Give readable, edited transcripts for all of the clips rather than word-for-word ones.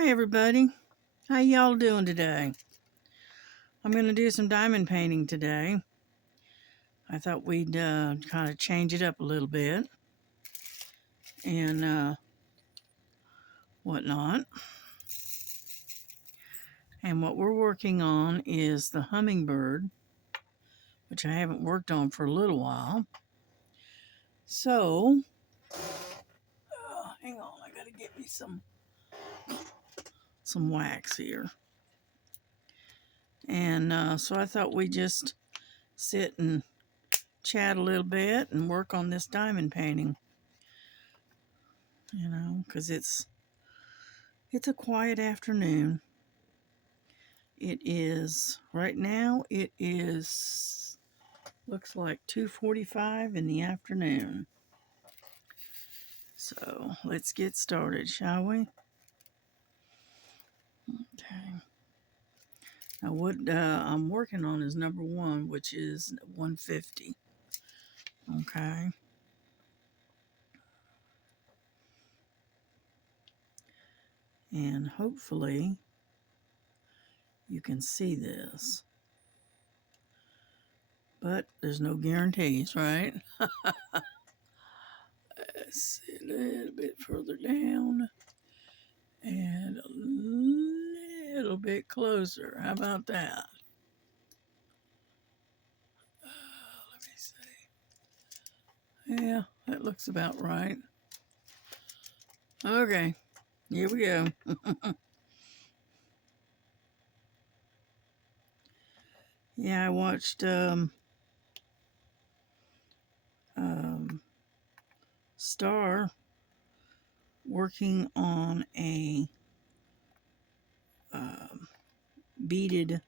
Hi everybody, how y'all doing today? I'm going to do some diamond painting today. I thought we'd kind of change it up a little bit and whatnot. And what we're working on is the hummingbird, which I haven't worked on for a little while. So, hang on, I got to get me some wax here. And so I thought we'd just sit and chat a little bit and work on this diamond painting. You know, because it's a quiet afternoon. It is, right now, it is, looks like 2:45 in the afternoon. So let's get started, shall we? Okay. Now what I'm working on is number 1, which is 150. Okay. And hopefully you can see this. But there's no guarantees, right? Let's see a little bit further down. And a little bit closer. How about that? Let me see. Yeah, that looks about right. Okay, here we go. Yeah, I watched Star working on a beaded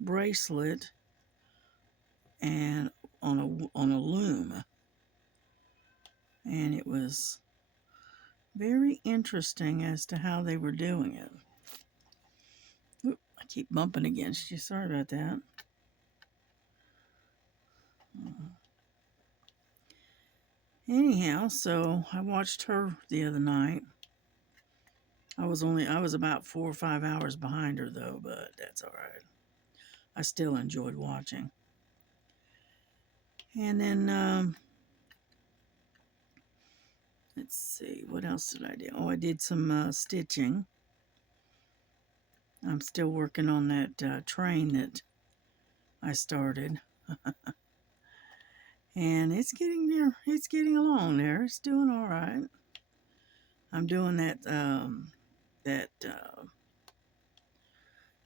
bracelet and on a loom, and it was very interesting as to how they were doing it. Oop, I keep bumping against you. Sorry about that. Anyhow, so I watched her the other night. I was about 4 or 5 hours behind her though, but that's all right. I still enjoyed watching. And then let's see, what else did I do? Oh, I did some stitching. I'm still working on that train that I started. And it's getting there. It's getting along there. It's doing all right. I'm doing that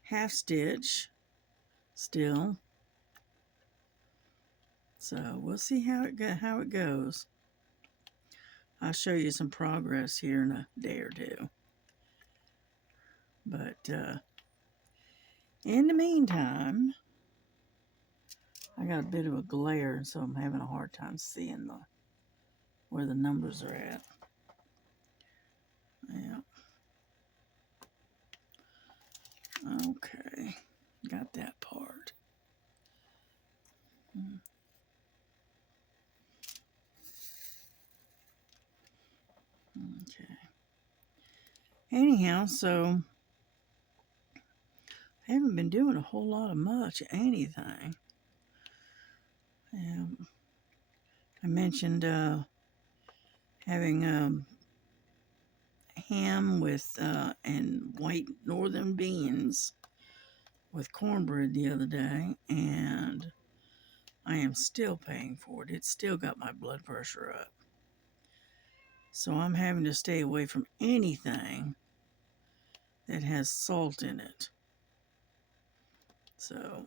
half stitch still. So we'll see how it goes. I'll show you some progress here in a day or two. But in the meantime, I got a bit of a glare, so I'm having a hard time seeing where the numbers are at. Yeah. Okay. Got that part. Okay. Anyhow, so I haven't been doing a whole lot of much anything. I mentioned having ham with and white northern beans with cornbread the other day, and I am still paying for it. It's still got my blood pressure up. So I'm having to stay away from anything that has salt in it. So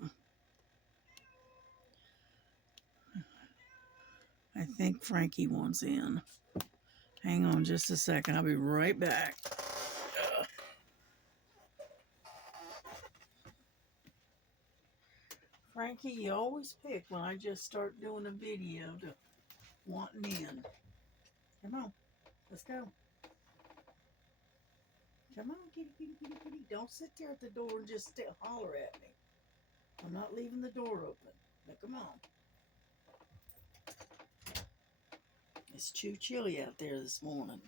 I think Frankie wants in. Hang on just a second. I'll be right back. Frankie, you always pick when I just start doing a video to wanting in. Come on. Let's go. Come on, kitty, kitty, kitty, kitty. Don't sit there at the door and just holler at me. I'm not leaving the door open. Now, come on. It's too chilly out there this morning.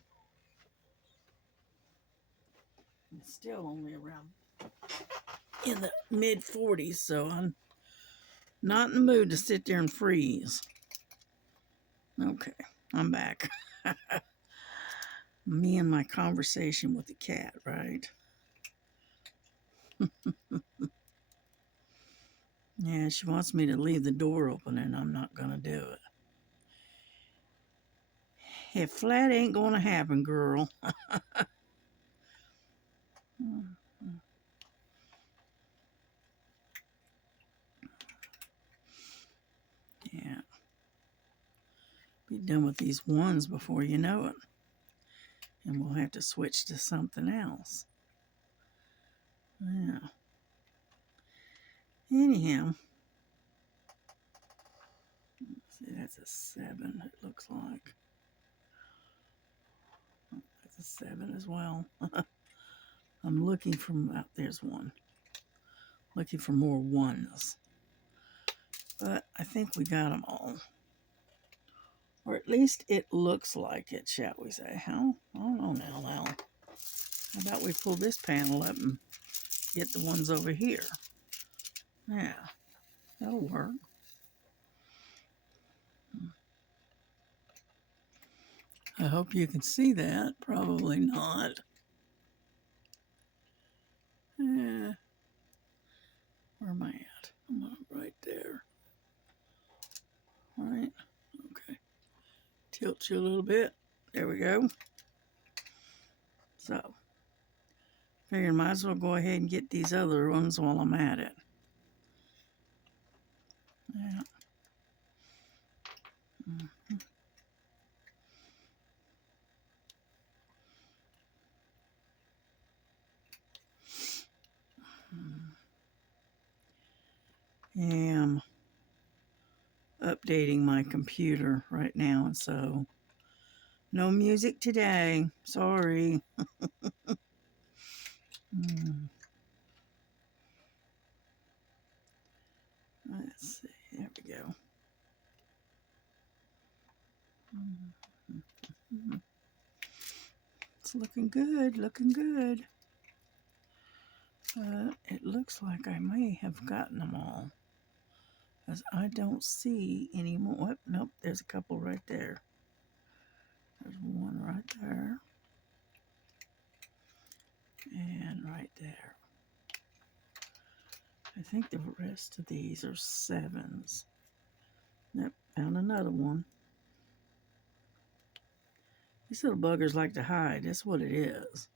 It's still only around in the mid 40s, so I'm not in the mood to sit there and freeze. Okay, I'm back. Me and my conversation with the cat, right? Yeah, she wants me to leave the door open, and I'm not going to do it. If flat ain't going to happen, girl. Yeah. Be done with these ones before you know it. And we'll have to switch to something else. Yeah. Anyhow. See, that's a 7, it looks like. That's a 7 as well. I'm looking for, there's one. Looking for more ones. But I think we got them all. Or at least it looks like it, shall we say. How? I don't know now. How about we pull this panel up and get the ones over here? Yeah, that'll work. I hope you can see that. Probably not. Yeah. Where am I at? I'm right there. All right. Okay. Tilt you a little bit. There we go. So, figure might as well go ahead and get these other ones while I'm at it. Yeah. Mm-hmm. I'm updating my computer right now, so no music today. Sorry. Let's see. There we go. It's looking good, looking good. It looks like I may have gotten them all, as I don't see any more. Oh, nope, there's a couple right there. There's one right there. And right there. I think the rest of these are 7s. Yep, found another one. These little buggers like to hide. That's what it is.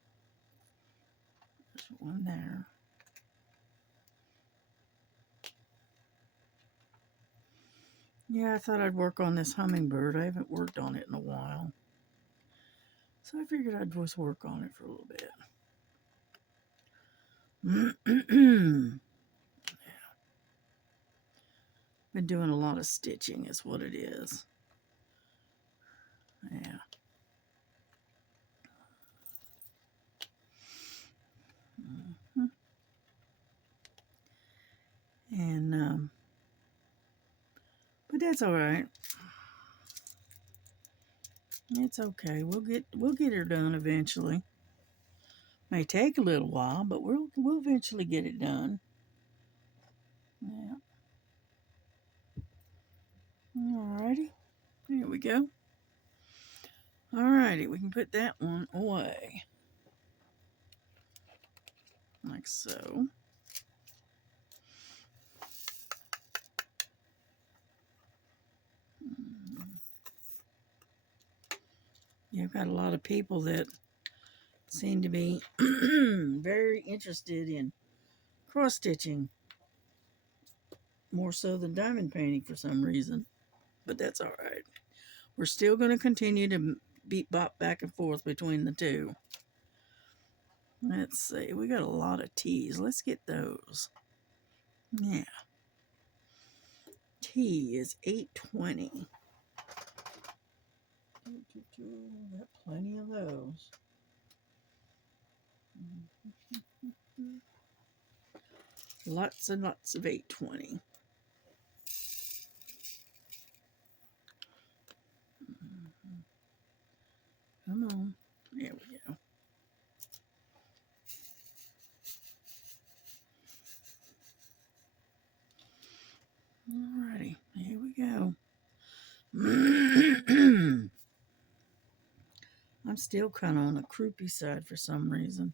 There's one there. Yeah, I thought I'd work on this hummingbird. I haven't worked on it in a while. So I figured I'd just work on it for a little bit. Been doing a lot of stitching is what it is. Yeah. Mm-hmm. And but that's all right. It's okay. We'll get her done eventually. May take a little while, but we'll eventually get it done. Yeah. Alrighty. There we go. Alrighty, we can put that one away. Like so. You've got a lot of people that seem to be very interested in cross stitching, more so than diamond painting for some reason, but that's all right. We're still going to continue to beat bop back and forth between the two. Let's see, we got a lot of T's. Let's get those. Yeah. T is 820. Got plenty of those. Lots and lots of 820. Come on. There we go. Alrighty, here we go. I'm still kind of on the croupy side for some reason.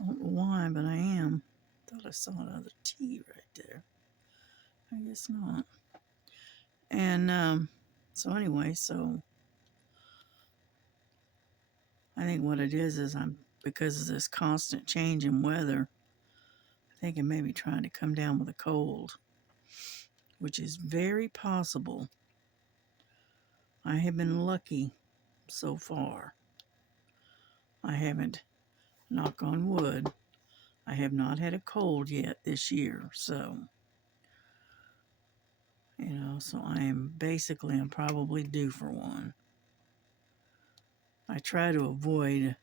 I don't know why, but I am. Thought I saw another T right there. I guess not. And so anyway, so I think what it is I'm, because of this constant change in weather, I think it may be trying to come down with a cold, which is very possible. I have been lucky so far. I haven't, knock on wood, I have not had a cold yet this year. So, so I'm probably due for one. I try to avoid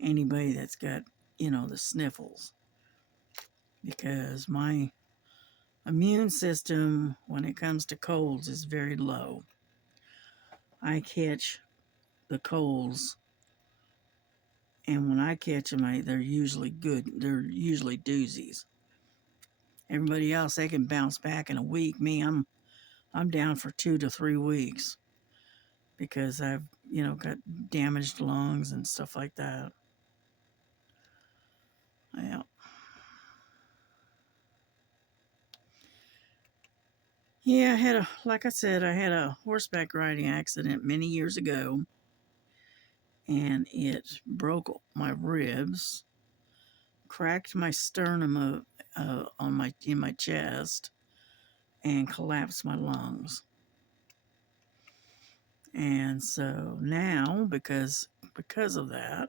anybody that's got, the sniffles, because my immune system, when it comes to colds, is very low. I catch the colds, and when I catch them, they're usually good. They're usually doozies. Everybody else, they can bounce back in a week. Me, I'm down for 2 to 3 weeks because I've, got damaged lungs and stuff like that. Yeah. Yeah, like I said, I had a horseback riding accident many years ago, and it broke my ribs, cracked my sternum in my chest, and collapsed my lungs. And so now, because of that,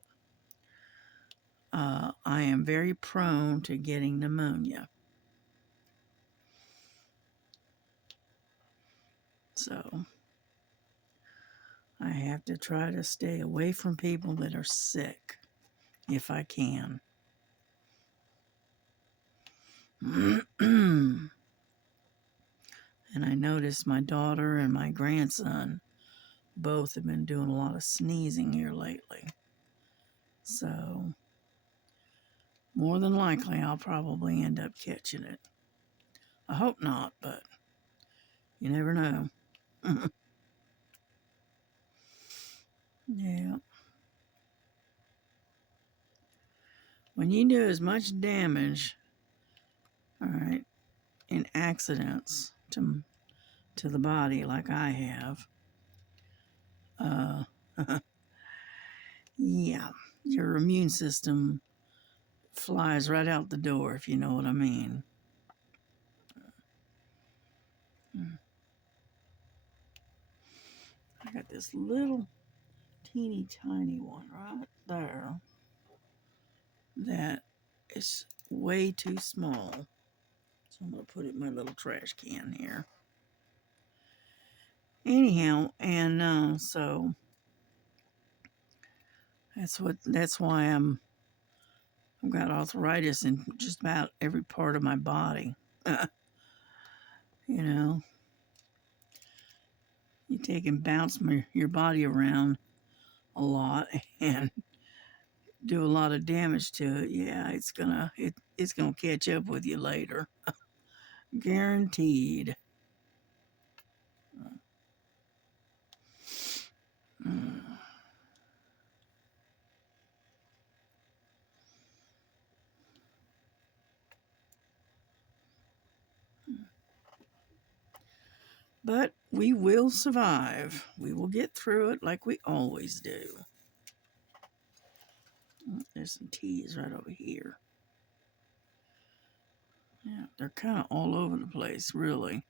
I am very prone to getting pneumonia. So I have to try to stay away from people that are sick if I can. And I noticed my daughter and my grandson both have been doing a lot of sneezing here lately. So more than likely I'll probably end up catching it. I hope not, but you never know. Yeah. When you do as much damage, all right, in accidents to the body like I have, yeah, your immune system flies right out the door, if you know what I mean. I got this little teeny tiny one right there that is way too small. So I'm going to put it in my little trash can here. Anyhow, and so that's why I've got arthritis in just about every part of my body. You know, you take and bounce your body around a lot and do a lot of damage to it. Yeah, it's gonna catch up with you later, guaranteed. Mm. But we will survive. We will get through it like we always do. There's some teas right over here. Yeah, they're kind of all over the place, really.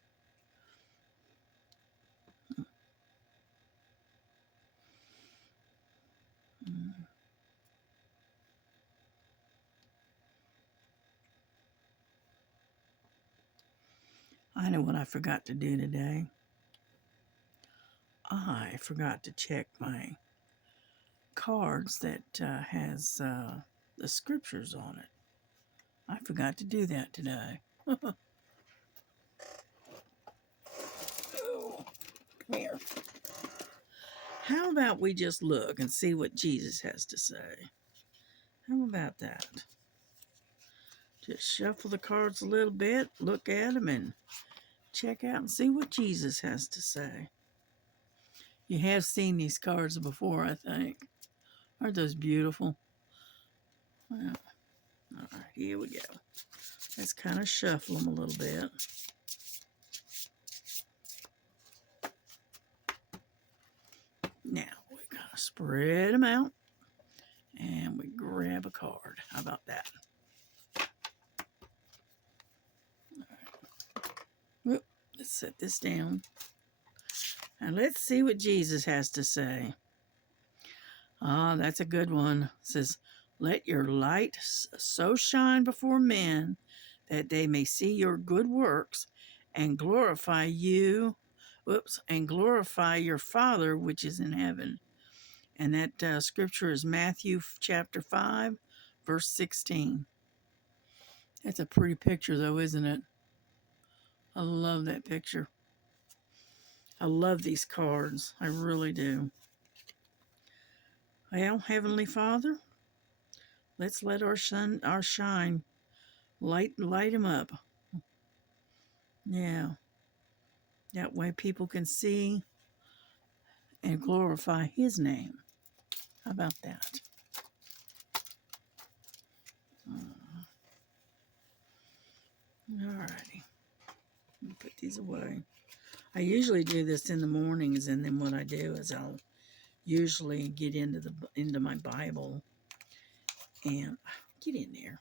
I know what I forgot to do today. I forgot to check my cards that has the scriptures on it. I forgot to do that today. Oh, come here. How about we just look and see what Jesus has to say? How about that? Just shuffle the cards a little bit, look at them, and check out and see what Jesus has to say. You have seen these cards before, I think. Aren't those beautiful? Well, all right, here we go. Let's kind of shuffle them a little bit. Now, we kind of spread them out, and we grab a card. How about that? All right. Whoop, let's set this down. And let's see what Jesus has to say. Ah, that's a good one. It says, let your light so shine before men that they may see your good works and glorify you, and glorify your Father which is in heaven. And that scripture is Matthew chapter 5, verse 16. That's a pretty picture though, isn't it? I love that picture. I love these cards. I really do. Well, Heavenly Father, let's let our shine light him up. Yeah. That way people can see and glorify his name. How about that? Alrighty. Put these away. I usually do this in the mornings, and then what I do is I'll usually get into my Bible and get in there,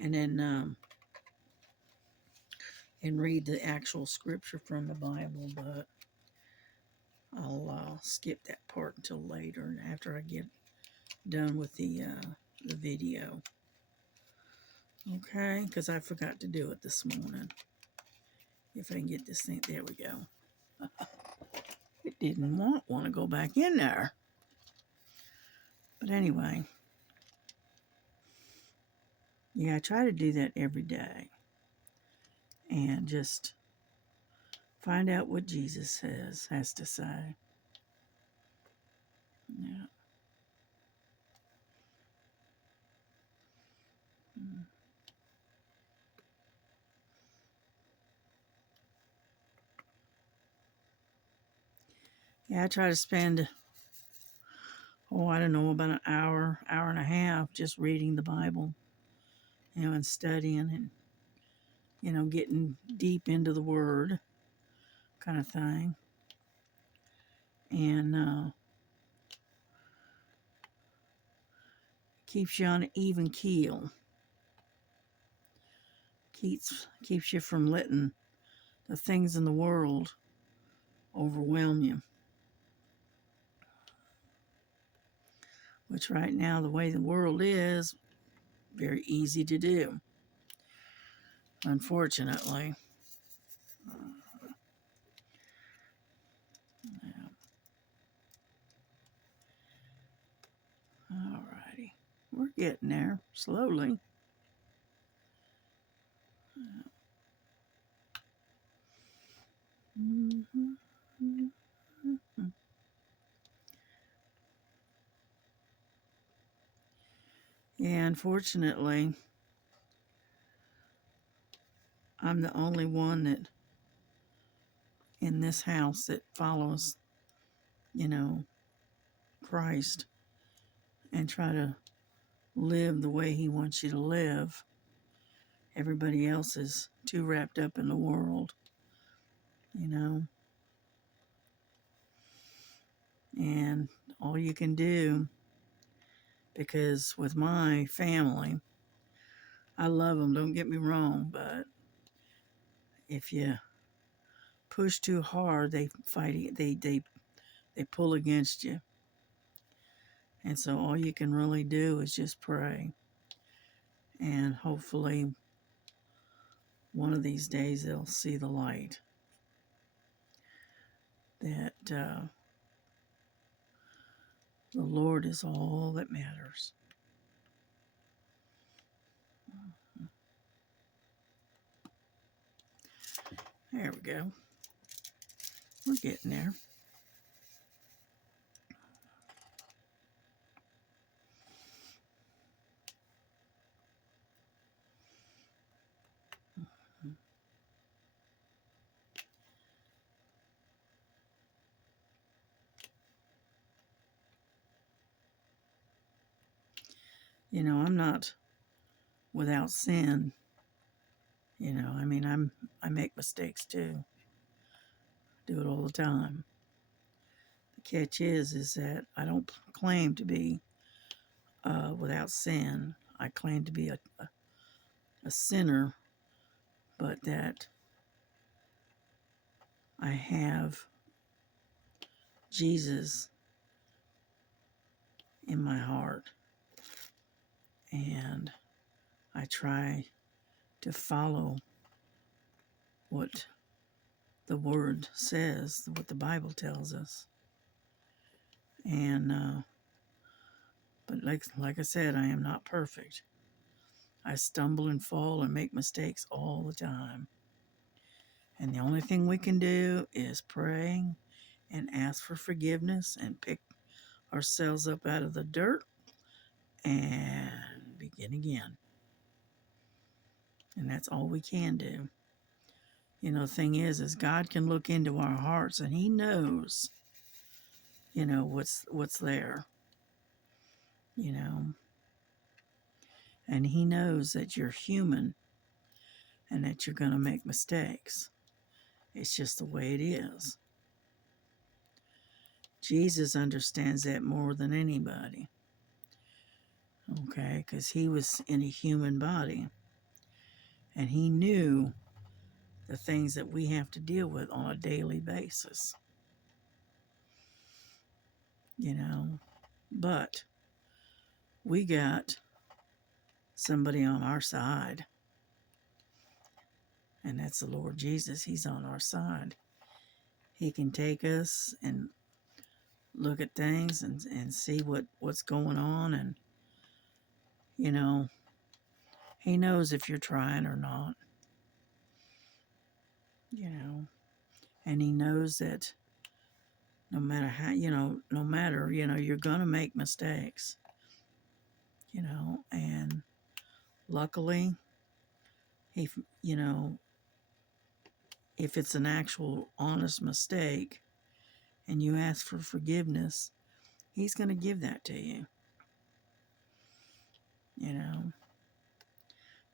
and then and read the actual scripture from the Bible. But I'll skip that part until later, and after I get done with the video. Okay, because I forgot to do it this morning. If I can get this thing, there we go. It didn't want to go back in there. But anyway, yeah, I try to do that every day. And just find out what Jesus has to say. Yeah. Yeah, I try to spend, I don't know, about an hour and a half just reading the Bible, and studying and, getting deep into the Word kind of thing. And keeps you on an even keel. Keeps you from letting the things in the world overwhelm you. Which right now, the way the world is, very easy to do. Unfortunately. Yeah. Alrighty. We're getting there, slowly. Yeah, unfortunately, I'm the only one that in this house that follows, Christ and try to live the way he wants you to live. Everybody else is too wrapped up in the world, and all you can do, because with my family, I love them, don't get me wrong, but if you push too hard, they fight, they pull against you. And so all you can really do is just pray. And hopefully one of these days they'll see the light. That the Lord is all that matters. There we go. We're getting there. I'm not without sin. I mean, I make mistakes too. Do it all the time. The catch is that I don't claim to be without sin. I claim to be a sinner, but that I have Jesus in my heart, and I try to follow what the Word says, what the Bible tells us. And but like I said, I am not perfect. I stumble and fall and make mistakes all the time. And the only thing we can do is pray and ask for forgiveness and pick ourselves up out of the dirt and begin again. And that's all we can do. The thing is God can look into our hearts and He knows, what's there, you know, and He knows that you're human and that you're going to make mistakes. It's just the way it is. Jesus understands that more than anybody, okay, because He was in a human body and He knew the things that we have to deal with on a daily basis, but we got somebody on our side, and that's the Lord Jesus. He's on our side. He can take us and look at things and see what's going on, and He knows if you're trying or not, and He knows that no matter how, you're gonna make mistakes, and luckily, He, if it's an actual honest mistake and you ask for forgiveness, He's going to give that to you.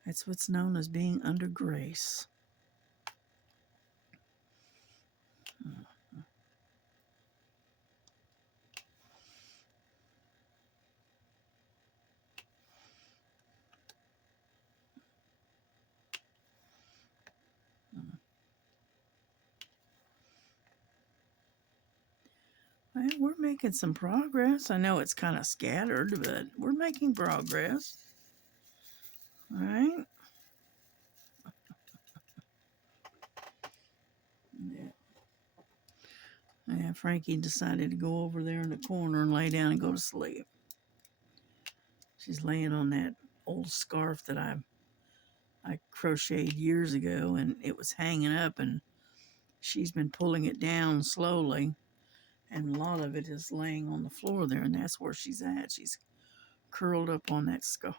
That's what's known as being under grace. Well, we're making some progress. I know it's kind of scattered, but we're making progress. All right. Yeah, Frankie decided to go over there in the corner and lay down and go to sleep. She's laying on that old scarf that I crocheted years ago, and it was hanging up, and she's been pulling it down slowly, and a lot of it is laying on the floor there, and that's where she's at. She's curled up on that scarf.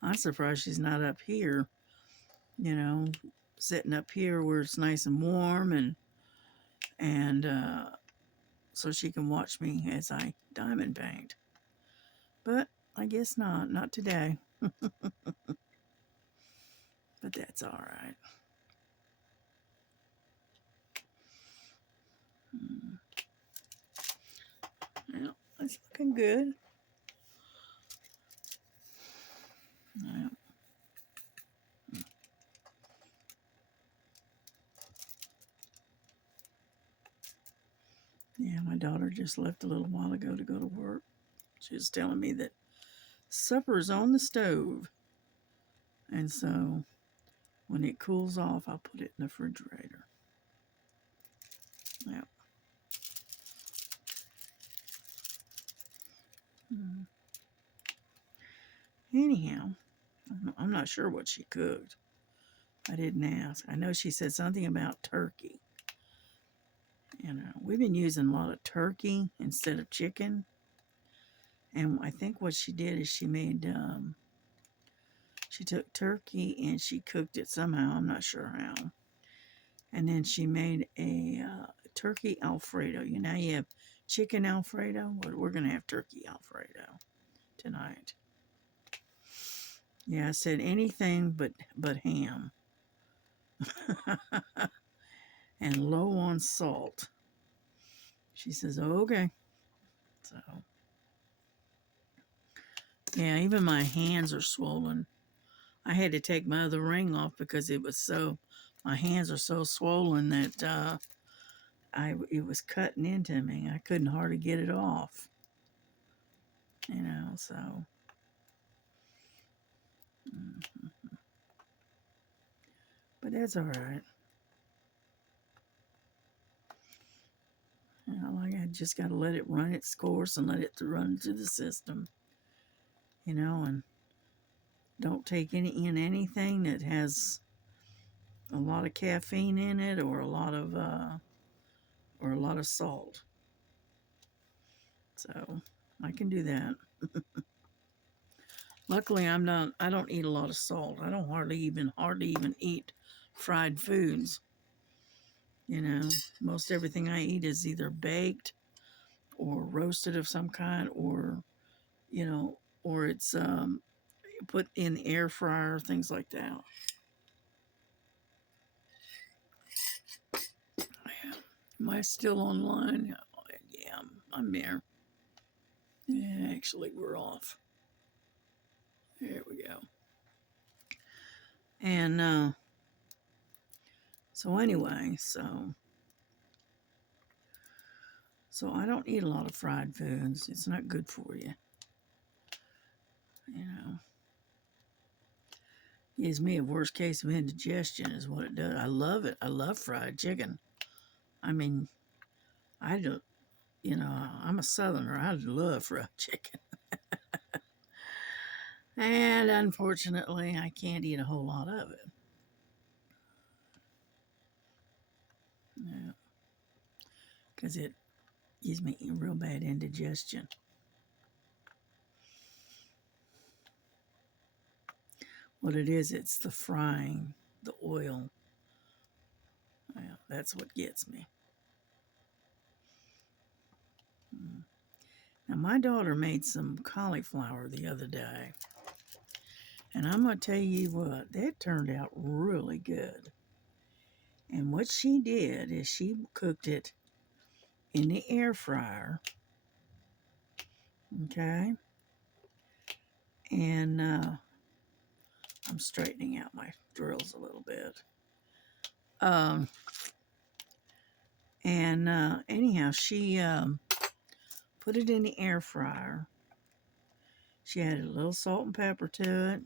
I'm surprised she's not up here, sitting up here where it's nice and warm, and so she can watch me as I diamond paint. But I guess not today. But that's all right. Well, it's looking good. Well, yeah, my daughter just left a little while ago to go to work. She was telling me that supper's on the stove. And so when it cools off, I'll put it in the refrigerator. Yep. Anyhow, I'm not sure what she cooked. I didn't ask. I know she said something about turkey. We've been using a lot of turkey instead of chicken. And I think what she did is she took turkey and she cooked it somehow. I'm not sure how. And then she made a turkey Alfredo. You have chicken Alfredo. We're going to have turkey Alfredo tonight. Yeah, I said anything but ham. And low on salt. She says, okay. So, yeah, even my hands are swollen. I had to take my other ring off because my hands are so swollen that it was cutting into me. I couldn't hardly get it off. So. But that's all right. I just got to let it run its course and let it run through the system. And don't take in anything that has a lot of caffeine in it or a lot of salt. So I can do that. Luckily, I don't eat a lot of salt. I don't hardly even eat fried foods. Most everything I eat is either baked or roasted of some kind, or or it's put in the air fryer, things like that. Am I still online? Yeah, I'm there. Yeah, actually, we're off. There we go. And so anyway, so I don't eat a lot of fried foods. It's not good for you. Gives me a worse case of indigestion is what it does. I love it. I love fried chicken. I mean, I don't, I'm a southerner. I love fried chicken. And unfortunately, I can't eat a whole lot of it. Yeah. Because it gives me real bad indigestion. What it is, it's the frying, the oil. Yeah, that's what gets me. Now, my daughter made some cauliflower the other day. And I'm going to tell you what, that turned out really good. And what she did is she cooked it in the air fryer. Okay. And I'm straightening out my drills a little bit. And anyhow, she put it in the air fryer. She added a little salt and pepper to it, a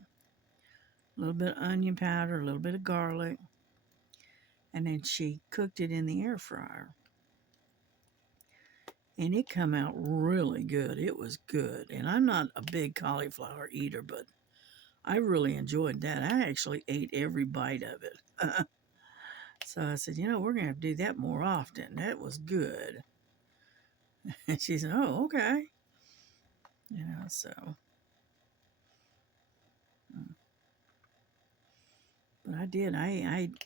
little bit of onion powder, a little bit of garlic, and then she cooked it in the air fryer. And it come out really good. It was good. And I'm not a big cauliflower eater, but I really enjoyed that. I actually ate every bite of it. So I said, we're going to have to do that more often. That was good. And she said, oh, okay. So. But I did.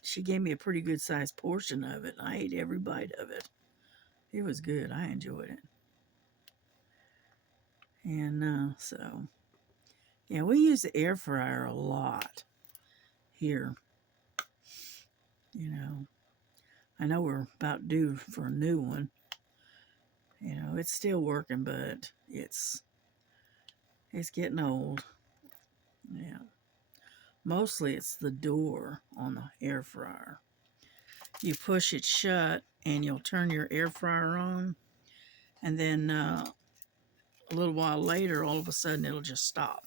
She gave me a pretty good sized portion of it. I ate every bite of it. It was good. I enjoyed it. And so, yeah, we use the air fryer a lot here. I know we're about due for a new one. It's still working, but it's getting old. Yeah. Mostly it's the door on the air fryer. You push it shut and you'll turn your air fryer on, and then a little while later, all of a sudden it'll just stop.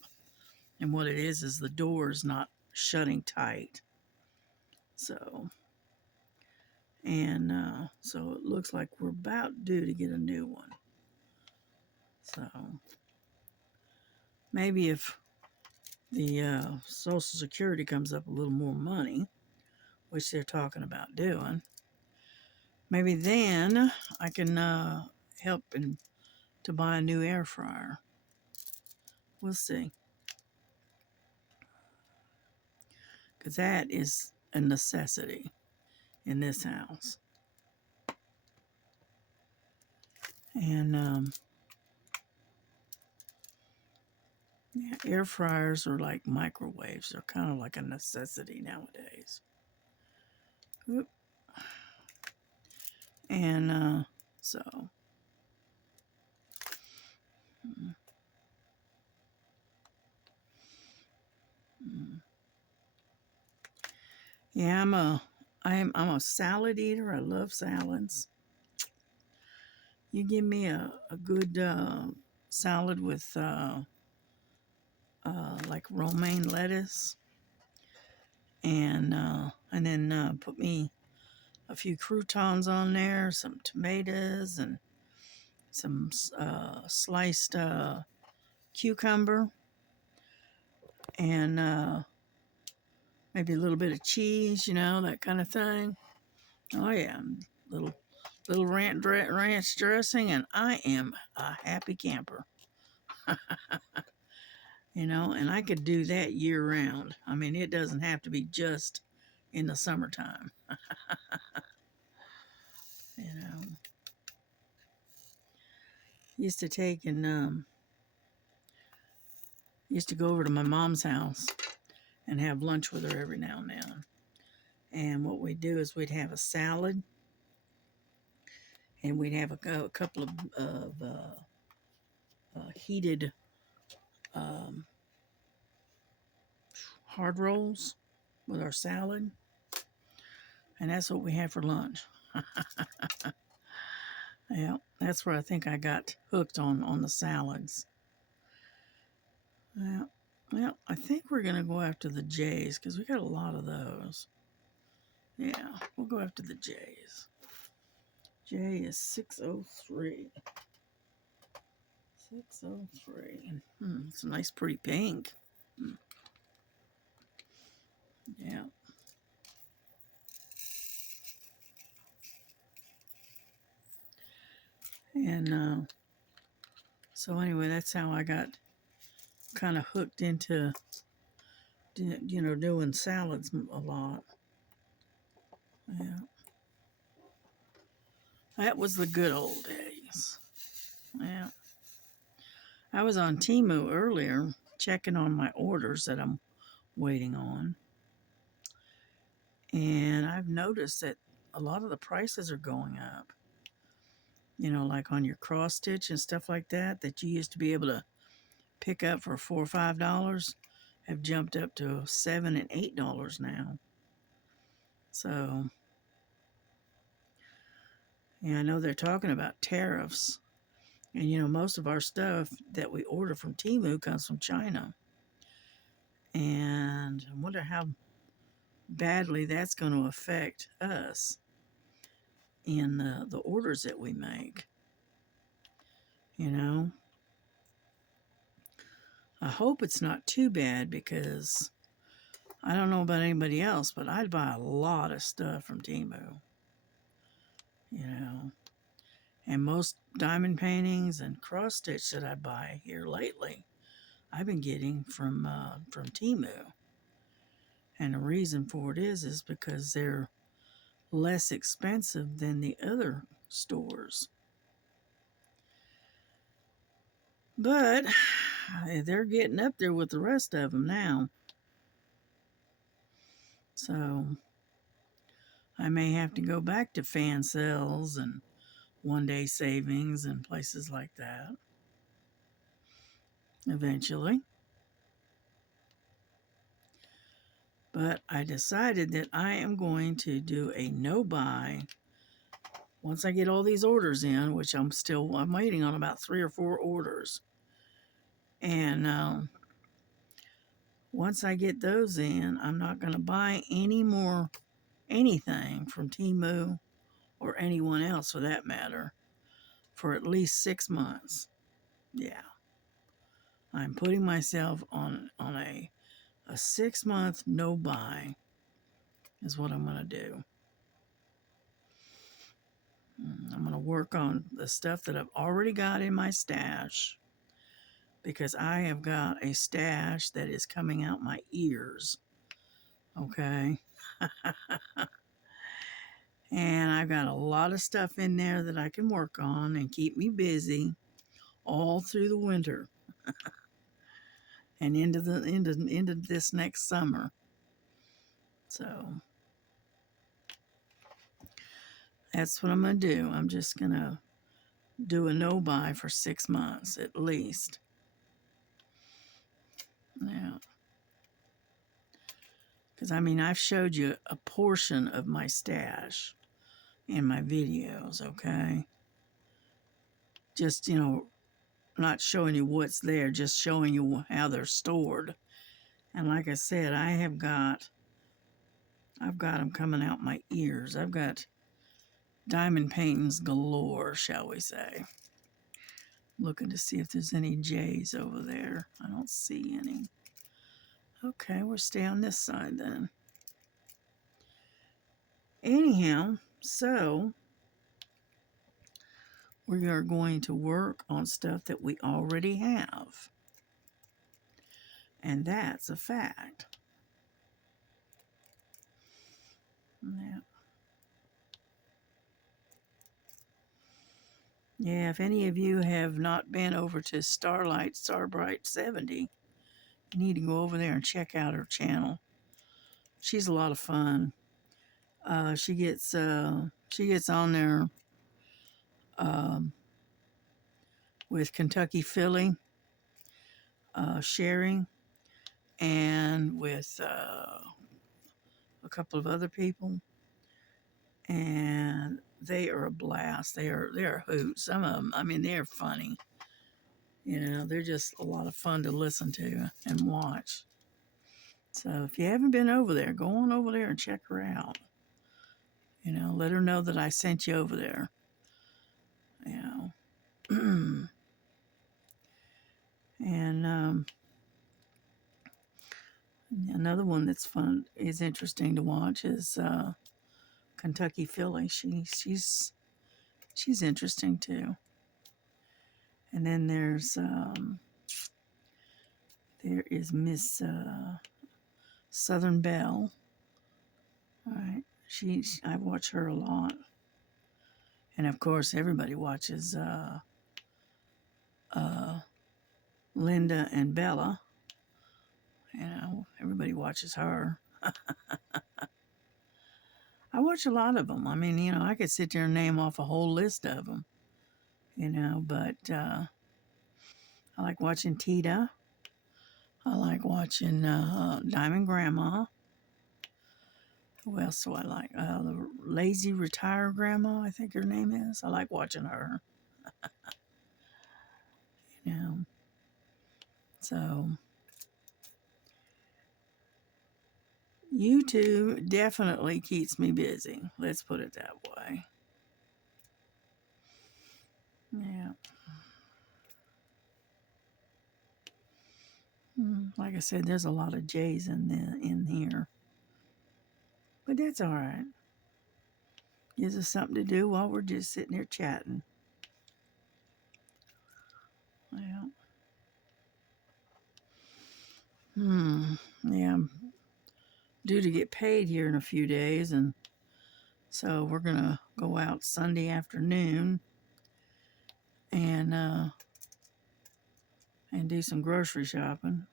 And what it is the door is not shutting tight. So, and so it looks like we're about due to get a new one. So maybe if the Social Security comes up a little more money, which they're talking about doing, maybe then I can help to buy a new air fryer. We'll see. Because that is a necessity in this house. And yeah, air fryers are like microwaves. They're kind of like a necessity nowadays. Oop. And so, mm, mm. Yeah, I'm a salad eater. I love salads. You give me a good salad with like romaine lettuce, and then put me a few croutons on there, some tomatoes, and some sliced cucumber, and maybe a little bit of cheese, that kind of thing. Oh yeah, little ranch dressing, and I am a happy camper. And I could do that year round. I mean, it doesn't have to be just in the summertime. You know, used to take and used to go over to my mom's house and have lunch with her every now and then. And what we'd do is we'd have a salad, and we'd have a couple of heated um, hard rolls with our salad, and that's what we had for lunch. Yeah, that's where I think I got hooked on the salads. Yeah, well, I think we're gonna go after the Jays because we got a lot of those. Yeah, we'll go after the Jays. J is 603. 603. It's a nice, pretty pink. Hmm, yeah. And so anyway, that's how I got kind of hooked into, doing salads a lot. Yeah, that was the good old days. Yeah, I was on Temu earlier checking on my orders that I'm waiting on, and I've noticed that a lot of the prices are going up. Like on your cross stitch and stuff like that you used to be able to pick up for $4 or $5 have jumped up to $7 and $8 now. So yeah, I know they're talking about tariffs, and most of our stuff that we order from Temu comes from China, and I wonder how badly that's going to affect us in the orders that we make. You know, I hope it's not too bad because I don't know about anybody else, but I'd buy a lot of stuff from Temu. You know, and most diamond paintings and cross stitch that I buy here lately, I've been getting from Temu. And the reason for it is because they're less expensive than the other stores. But they're getting up there with the rest of them now. So I may have to go back to fan sales and one day savings and places like that eventually. But I decided that I am going to do a no buy once I get all these orders in, which I'm waiting on about 3 or 4 orders. And once I get those in, I'm not going to buy any more anything from Temu or anyone else for that matter for at least 6 months. Yeah. I'm putting myself on a 6-month no buy is what I'm going to do. I'm going to work on the stuff that I've already got in my stash because I have got a stash that is coming out my ears. Okay. And I've got a lot of stuff in there that I can work on and keep me busy all through the winter and into this next summer. So that's what I'm gonna do. I'm just gonna do a no-buy for 6 months at least. Yeah. Because I mean, I've showed you a portion of my stash in my videos, okay? Just, not showing you what's there, just showing you how they're stored. And like I said, I've got them coming out my ears. I've got diamond paintings galore, shall we say. Looking to see if there's any J's over there. I don't see any. Okay, we'll stay on this side then. Anyhow, so we are going to work on stuff that we already have. And that's a fact. Yeah. Yeah, if any of you have not been over to Starbright 70, you need to go over there and check out her channel. She's a lot of fun. She gets on there with Kentucky Philly, Sherry, and with a couple of other people, and they are a blast. They're a hoot. Some of them, I mean, they're funny. They're just a lot of fun to listen to and watch. So if you haven't been over there, go on over there and check her out. Let her know that I sent you over there. And another one that's fun, is interesting to watch is Kentucky Philly. She's interesting too. And then there is Miss Southern Belle. All right, I watch her a lot, and of course everybody watches Linda and Bella. Everybody watches her. I watch a lot of them. I mean, I could sit there and name off a whole list of them. But I like watching Tita. I like watching Diamond Grandma. Who else do I like? The Lazy Retired Grandma, I think her name is. I like watching her. So YouTube definitely keeps me busy. Let's put it that way. Yeah. Like I said, there's a lot of J's in here. But that's all right. Gives us something to do while we're just sitting here chatting. Yeah. Yeah. I'm due to get paid here in a few days, and so we're gonna go out Sunday afternoon and do some grocery shopping.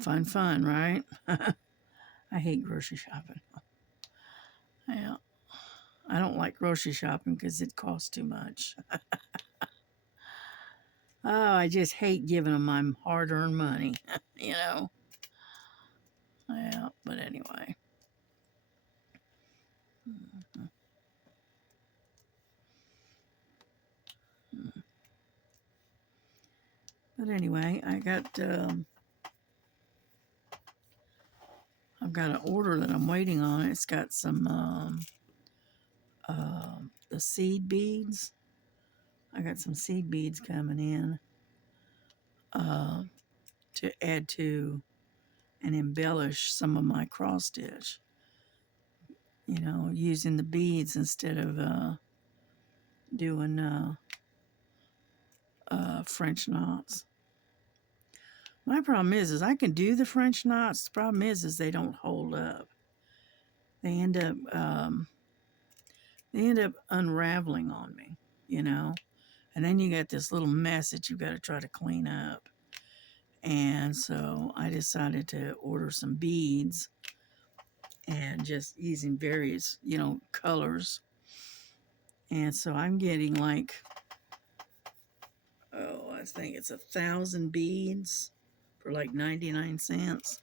Fun, right? I hate grocery shopping. Yeah. I don't like grocery shopping because it costs too much. Oh, I just hate giving them my hard-earned money, Yeah, but anyway. But anyway, I've got an order that I'm waiting on. It's got some the seed beads. I got some seed beads coming in to add to and embellish some of my cross stitch. Using the beads instead of doing French knots. My problem is I can do the French knots. The problem is they don't hold up. they end up unraveling on me, you know. And then you get this little mess that you've got to try to clean up. And so I decided to order some beads and just using various, colors. And so I'm getting like, I think it's 1,000 beads for like 99 cents.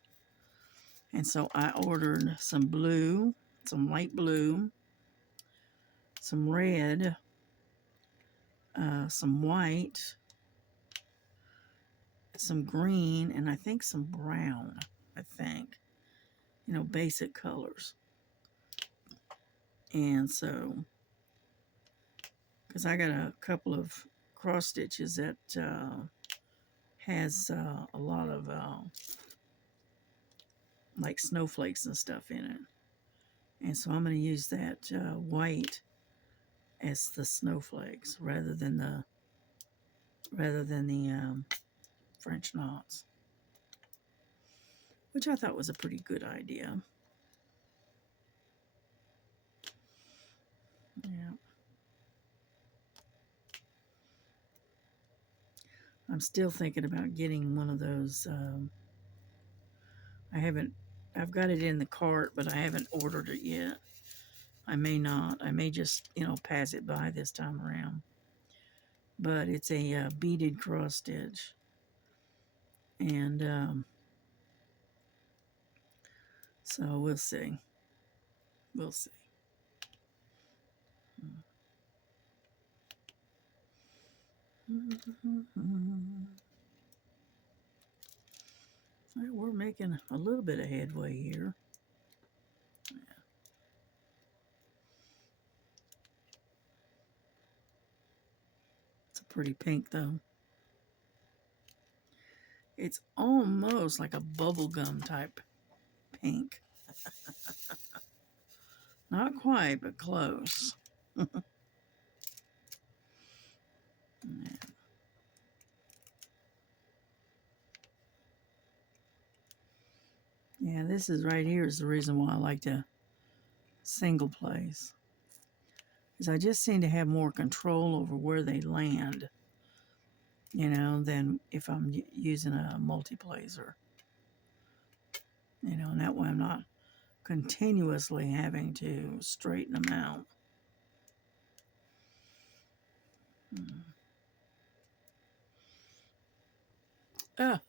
And so I ordered some blue, some light blue, some red, some white, some green, and I think some brown, I think. Basic colors. And so, because I got a couple of cross stitches that has a lot of like snowflakes and stuff in it. And so I'm going to use that white as the snowflakes rather than the French knots, which I thought was a pretty good idea. Yeah. I'm still thinking about getting one of those. I've got it in the cart, but I haven't ordered it yet. I may not. I may just, pass it by this time around. But it's a beaded cross stitch. And so we'll see. We'll see. Well, we're making a little bit of headway here. Yeah. It's a pretty pink, though. It's almost like a bubblegum type pink. Not quite, but close. Yeah, this is right here is the reason why I like to single place. Because I just seem to have more control over where they land, than if I'm using a multi-placer. And that way I'm not continuously having to straighten them out. Ah,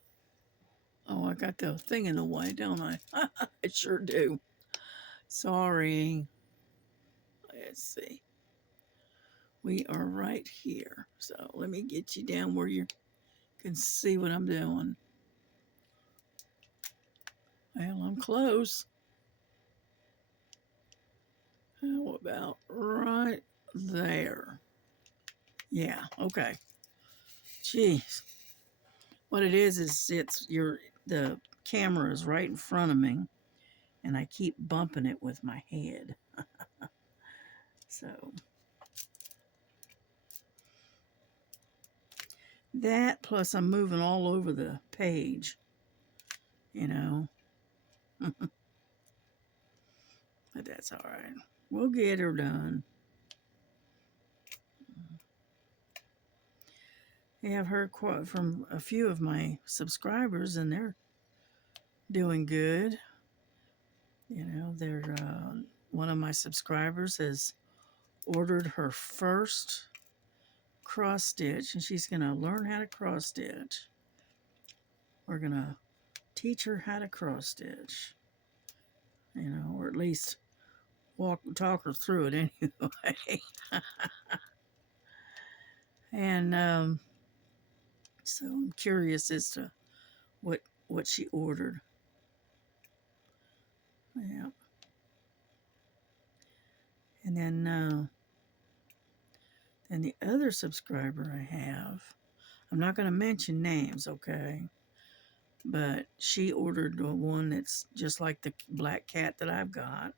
oh, I got the thing in the way, don't I? I sure do. Sorry. Let's see. We are right here. So let me get you down where you can see what I'm doing. Well, I'm close. How about right there? Yeah, okay. Jeez. What it is it's the camera is right in front of me and I keep bumping it with my head. So that plus I'm moving all over the page, but that's all right. We'll get her done. Yeah, I've heard quite from a few of my subscribers, and they're doing good. They're one of my subscribers has ordered her first cross stitch, and she's going to learn how to cross stitch. We're going to teach her how to cross stitch, or at least talk her through it anyway. And so I'm curious as to what she ordered. Yeah. And then the other subscriber I have, I'm not going to mention names, okay? But she ordered one that's just like the black cat that I've got.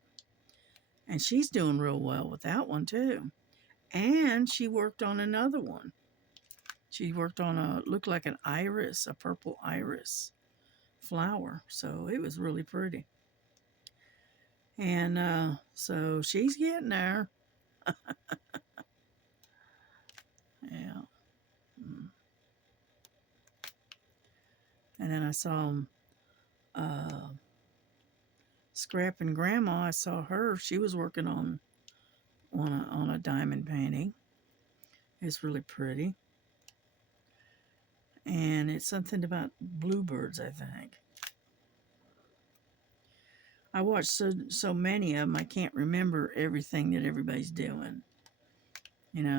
And she's doing real well with that one, too. And she worked on another one. She worked on looked like an iris, a purple iris flower. So it was really pretty. And so she's getting there. Yeah. Mm. And then I saw Scrap and Grandma. I saw her. She was working on a diamond painting. It's really pretty. And it's something about bluebirds, I think. I watched so many of them, I can't remember everything that everybody's doing.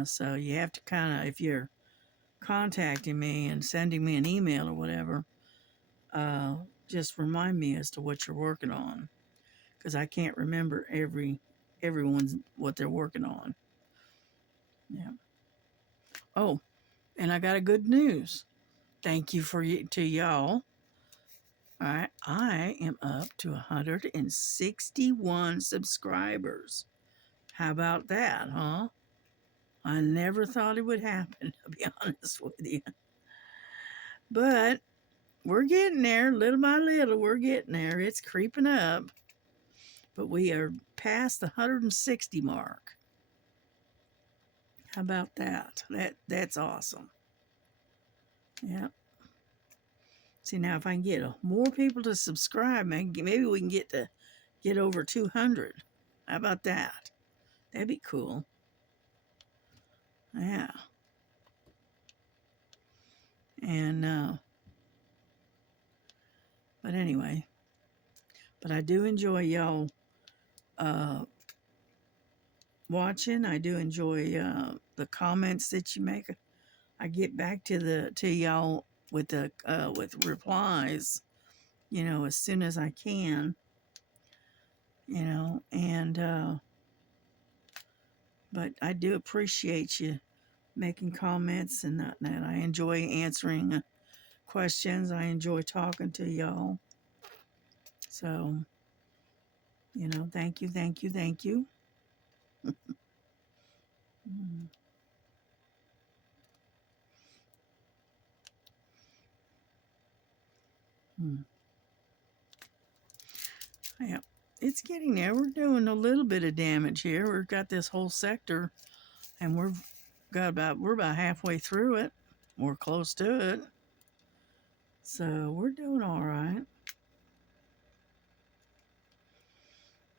So you have to kind of, if you're contacting me and sending me an email or whatever, just remind me as to what you're working on, because I can't remember everyone's what they're working on. Yeah. Oh, and I got a good news. Thank you to y'all. All right, I am up to 161 subscribers. How about that, huh? I never thought it would happen, to be honest with you. But we're getting there, little by little, we're getting there. It's creeping up. But we are past the 160 mark. How about that? That's awesome. Yeah. See, now if I can get more people to subscribe, maybe we can get over 200. How about that? That'd be cool. Yeah. And but anyway, but I do enjoy y'all watching. I do enjoy the comments that you make. I get back to y'all with with replies, as soon as I can, and but I do appreciate you making comments, and that I enjoy answering questions. I enjoy talking to y'all. So, thank you, thank you, thank you. Mm. Mm. Yeah, it's getting there. We're doing a little bit of damage here. We've got this whole sector, and we're about halfway through it. We're close to it. So we're doing all right.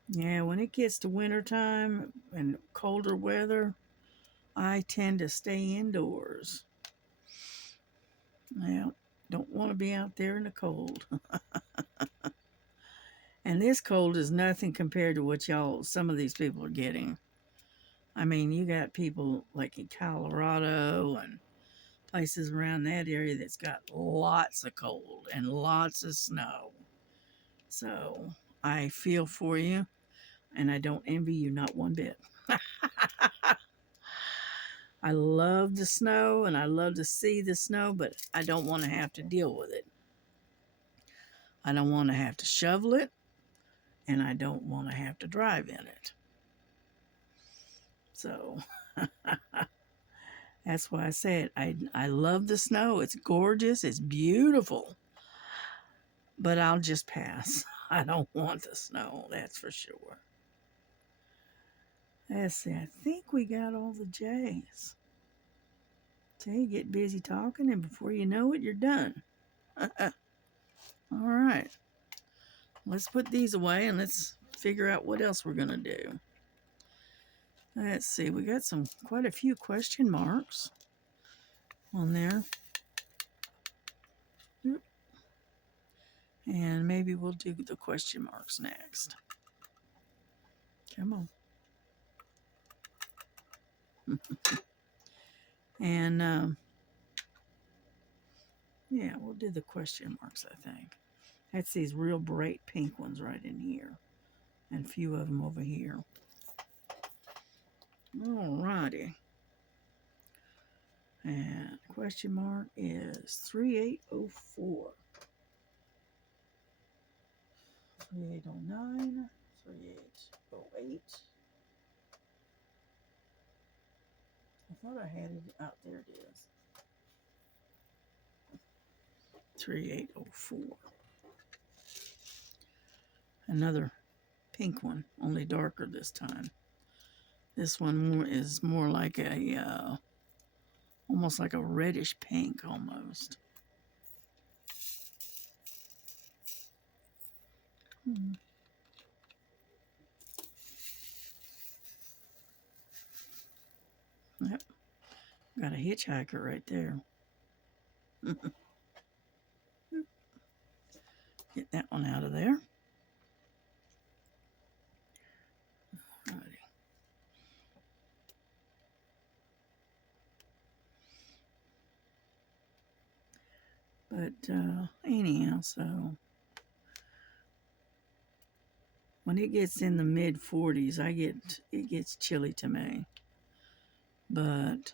Yeah, when it gets to wintertime and colder weather, I tend to stay indoors. Yeah, don't want to be out there in the cold. And this cold is nothing compared to what some of these people are getting. I mean, you got people like in Colorado and places around that area that's got lots of cold and lots of snow. So I feel for you, and I don't envy you not one bit. I love the snow and I love to see the snow, but I don't want to have to deal with it. I don't want to have to shovel it, and I don't want to have to drive in it. So that's why I said I love the snow. It's gorgeous, it's beautiful, but I'll just pass. I don't want the snow, that's for sure. Let's see, I think we got all the J's. So you get busy talking, and before you know it, you're done. All right. Let's put these away and let's figure out what else we're going to do. Let's see. We got quite a few question marks on there. And maybe we'll do the question marks next. Come on. And yeah, we'll do the question marks, I think. That's these real bright pink ones right in here. And a few of them over here. Alrighty. And question mark is 3804. 3809. 3808. I thought I had it out. There it is. 3804. Another pink one, only darker this time. This one is more like a, almost like a reddish pink almost. Yep, got a hitchhiker right there. Get that one out of there. Alrighty. But anyhow, so when it gets in the mid 40s, it gets chilly to me. But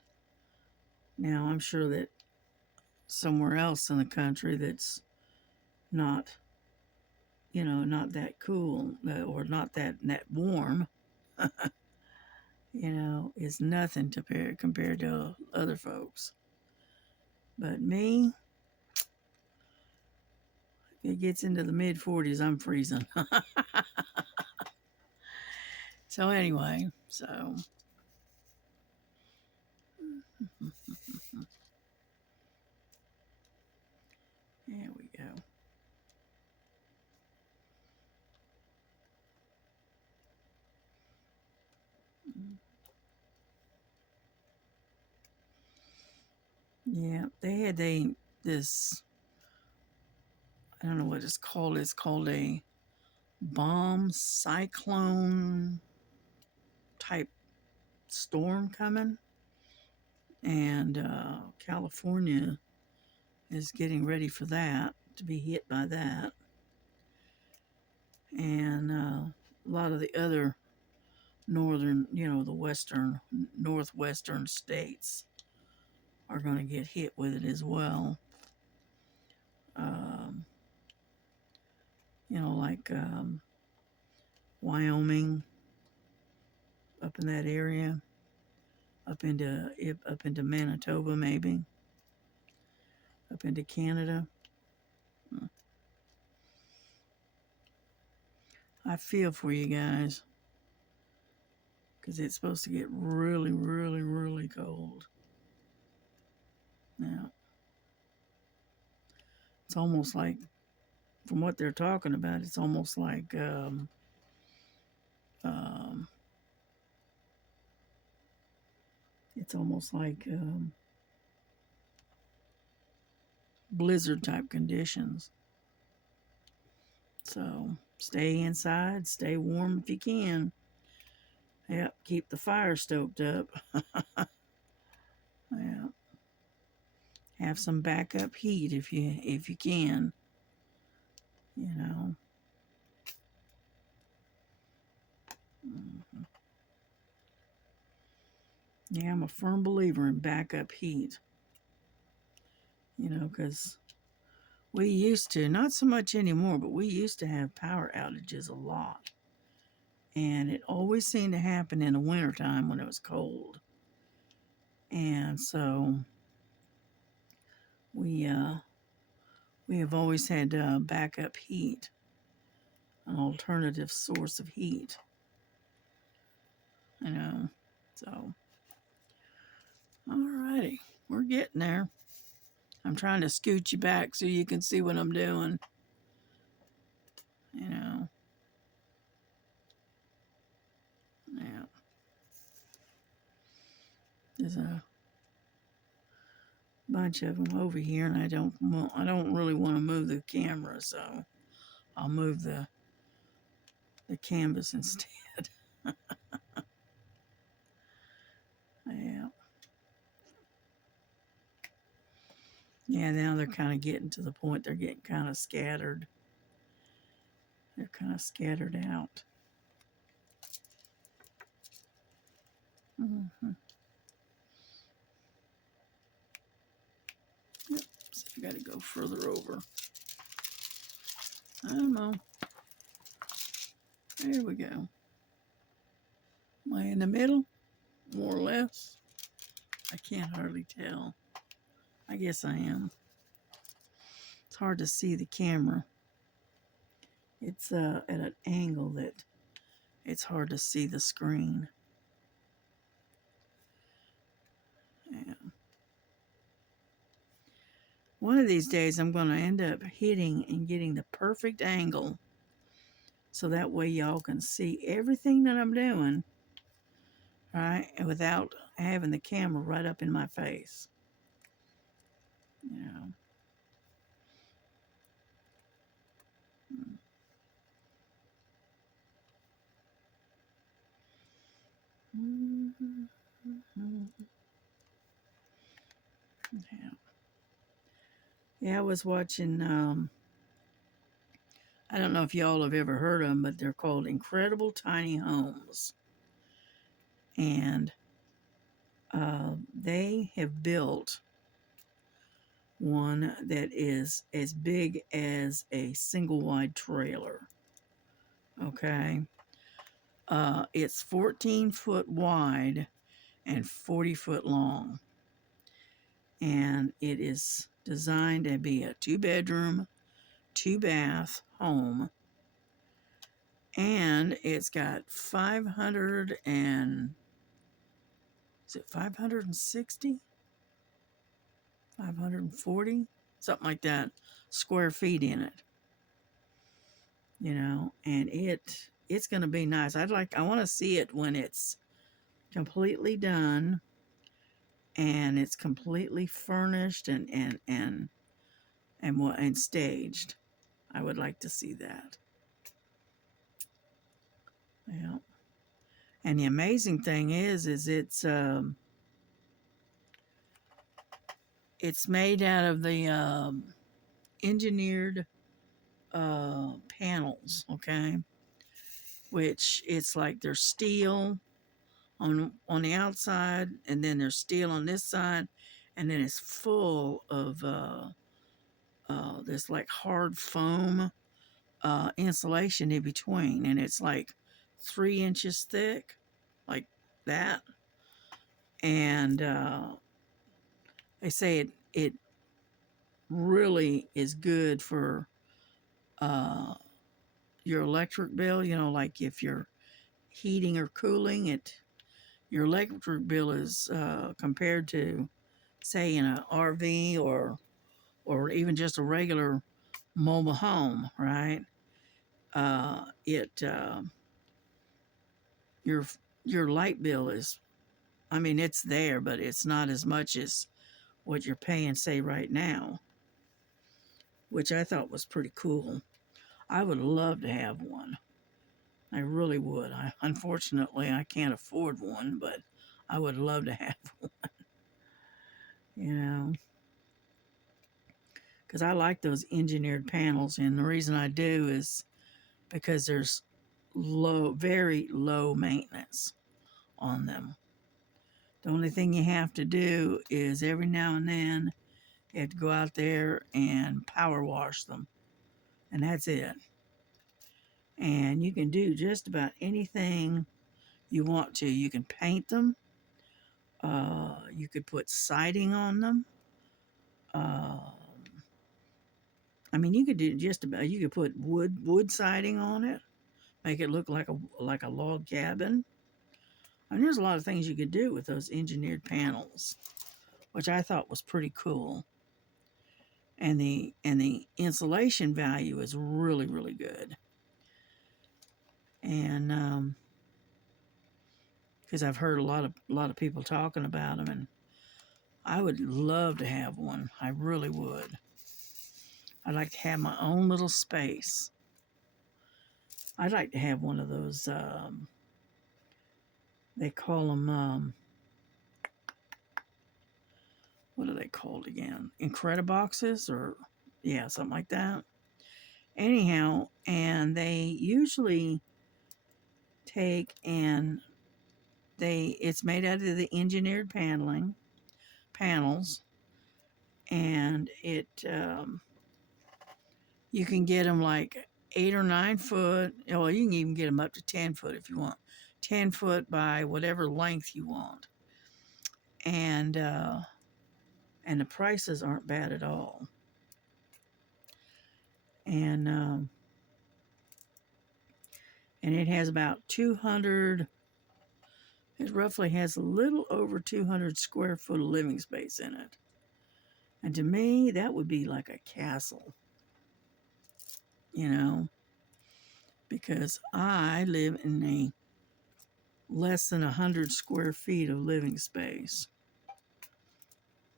now I'm sure that somewhere else in the country that's not, not that cool or not that warm, is nothing compared to other folks. But me, if it gets into the mid 40s, I'm freezing. So anyway, there we go. Yeah, they had this, I don't know what it's called. It's called a bomb cyclone type storm coming, and California is getting ready for that, to be hit by that. And a lot of the other northern, the northwestern states are going to get hit with it as well. Like Wyoming, up in that area, up into Manitoba, maybe, up into Canada. I feel for you guys, because it's supposed to get really, really, really cold. Now, it's almost like, from what they're talking about, it's almost like blizzard type conditions. So stay inside, stay warm if you can. Yep, keep the fire stoked up. Yeah. Have some backup heat if you can. Mhm. Yeah, I'm a firm believer in backup heat. Because we used to, not so much anymore, but we used to have power outages a lot. And it always seemed to happen in the wintertime when it was cold. And so we have always had backup heat, an alternative source of heat. So alrighty, we're getting there. I'm trying to scoot you back so you can see what I'm doing. Yeah. There's a bunch of them over here, and I don't really want to move the camera, so I'll move the canvas instead. Yeah. Yeah, now they're kind of getting to the point they're getting kind of scattered. They're kind of scattered out. Mm-hmm. Yep, so I got to go further over. I don't know. There we go. Am I in the middle? More or less? I can't hardly tell. I guess I am. It's hard to see the camera. It's at an angle that It's hard to see the screen. Yeah. One of these days I'm going to end up hitting and getting the perfect angle so that way y'all can see everything that I'm doing, right? And without having the camera right up in my face. You know. Yeah. Yeah, I was watching, I don't know if y'all have ever heard of them, but they're called Incredible Tiny Homes. And they have built one that is as big as a single wide trailer. Okay. It's 14 foot wide and 40 foot long. And it is designed to be a 2-bedroom, 2-bath home. And it's got 500 and, is it 560? 540? Something like that, square feet in it. You know, and it's going to be nice. I want to see it when it's completely done and it's completely furnished and staged. I would like to see that. Yeah. And the amazing thing is it's made out of the engineered panels, okay? Which it's like there's steel on the outside, and then there's steel on this side, and then it's full of this like hard foam insulation in between, and it's like 3 inches thick, like that. And they say it really is good for your electric bill. You know, like if you're heating or cooling it, your electric bill is compared to, say, in an RV or even just a regular mobile home, right? It your light bill is, I mean, it's there, but it's not as much as what you're paying, say, right now, which I thought was pretty cool. I would love to have one. I really would. Unfortunately, I can't afford one, but I would love to have one, you know, because I like those engineered panels. And the reason I do is because there's very low maintenance on them. The only thing you have to do is every now and then you have to go out there and power wash them, and that's it. And you can do just about anything you want to. You can paint them. You could put siding on them. I mean, you could do just about. You could put wood siding on it, make it look like a log cabin. I mean, there's a lot of things you could do with those engineered panels, which I thought was pretty cool. And the insulation value is really, really good. And because I've heard a lot of people talking about them, and I would love to have one. I really would. I'd like to have my own little space. I'd like to have one of those. They call them. What are they called again? Incrediboxes, or yeah, something like that. Anyhow, and they usually take and it's made out of the engineered panels, and you can get them like 8 or 9 foot. Well, you can even get them up to 10 foot if you want, 10 foot by whatever length you want, and the prices aren't bad at all. and it has about 200, it roughly has a little over 200 square foot of living space in it. And to me, that would be like a castle, you know, because I live in a less than 100 square feet of living space.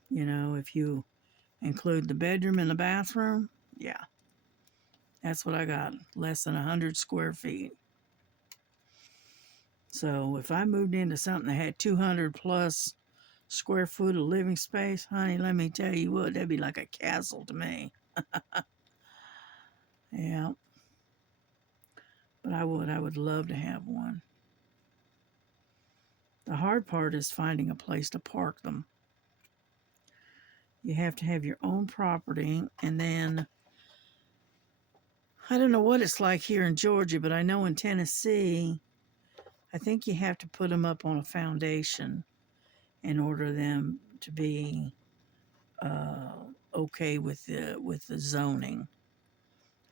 You know, if you include the bedroom and the bathroom, yeah, that's what I got, less than 100 square feet. So if I moved into something that had 200 plus square foot of living space, honey, let me tell you what, that'd be like a castle to me. Yeah, but I would love to have one. The hard part is finding a place to park them. You have to have your own property, and then I don't know what it's like here in Georgia, but I know in Tennessee, I think you have to put them up on a foundation in order them to be okay with the zoning.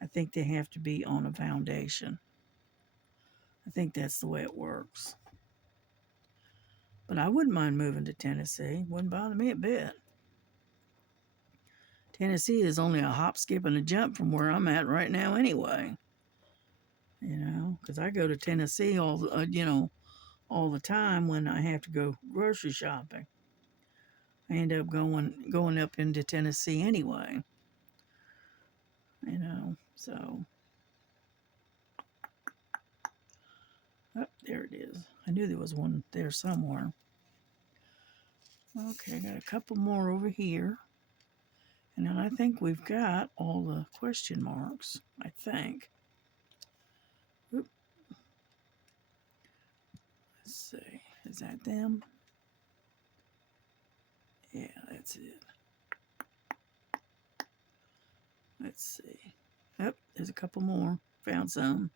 I think they have to be on a foundation. I think that's the way it works. But I wouldn't mind moving to Tennessee. Wouldn't bother me a bit. Tennessee is only a hop, skip, and a jump from where I'm at right now anyway. You know, because I go to Tennessee all the time when I have to go grocery shopping. I end up going up into Tennessee anyway. You know, so oh, there it is. I knew there was one there somewhere. Okay, I got a couple more over here. And then I think we've got all the question marks, I think. Oop. Let's see. Is that them? Yeah, that's it. Let's see. Yep, there's a couple more. Found some.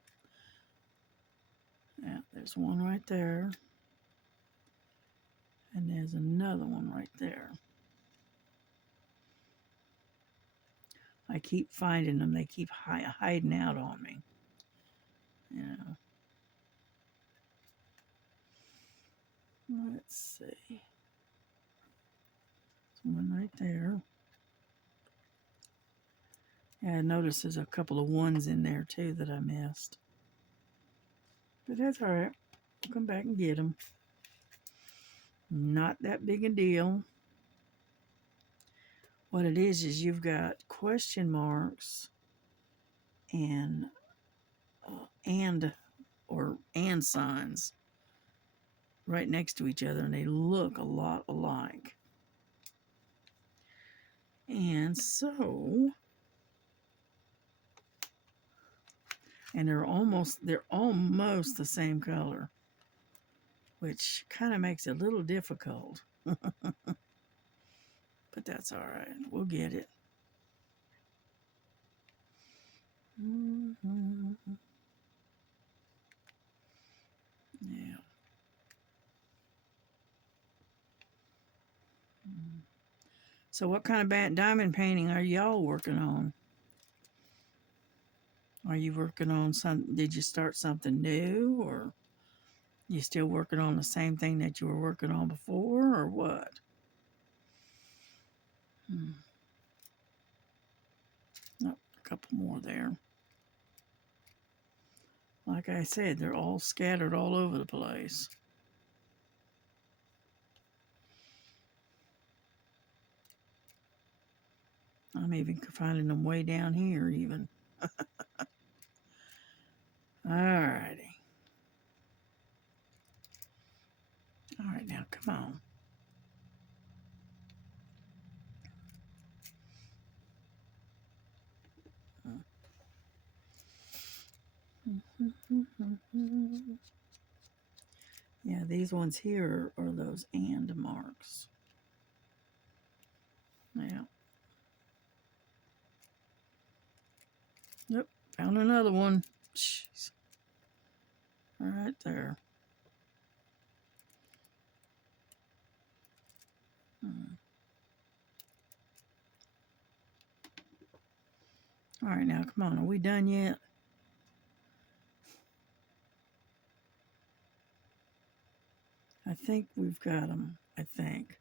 Yeah, there's one right there. And there's another one right there. I keep finding them. They keep hiding out on me. You know. Let's see. There's one right there. Yeah, I noticed there's a couple of ones in there too that I missed. But that's all right. I'll come back and get them. Not that big a deal. What it is you've got question marks and or and signs right next to each other, and they look a lot alike. And so, and they're almost the same color, which kind of makes it a little difficult. But that's all right. We'll get it. Mm-hmm. Yeah. So what kind of diamond painting are y'all working on? Are you working on did you start something new, or you still working on the same thing that you were working on before, or what? Oh, a couple more there. Like I said, they're all scattered all over the place. I'm even finding them way down here even. Alrighty. Alright, now come on. Yeah, these ones here are those and marks. Yeah. Yep, found another one. Jeez. Right there. All right, now come on. Are we done yet? I think we've got them. I think.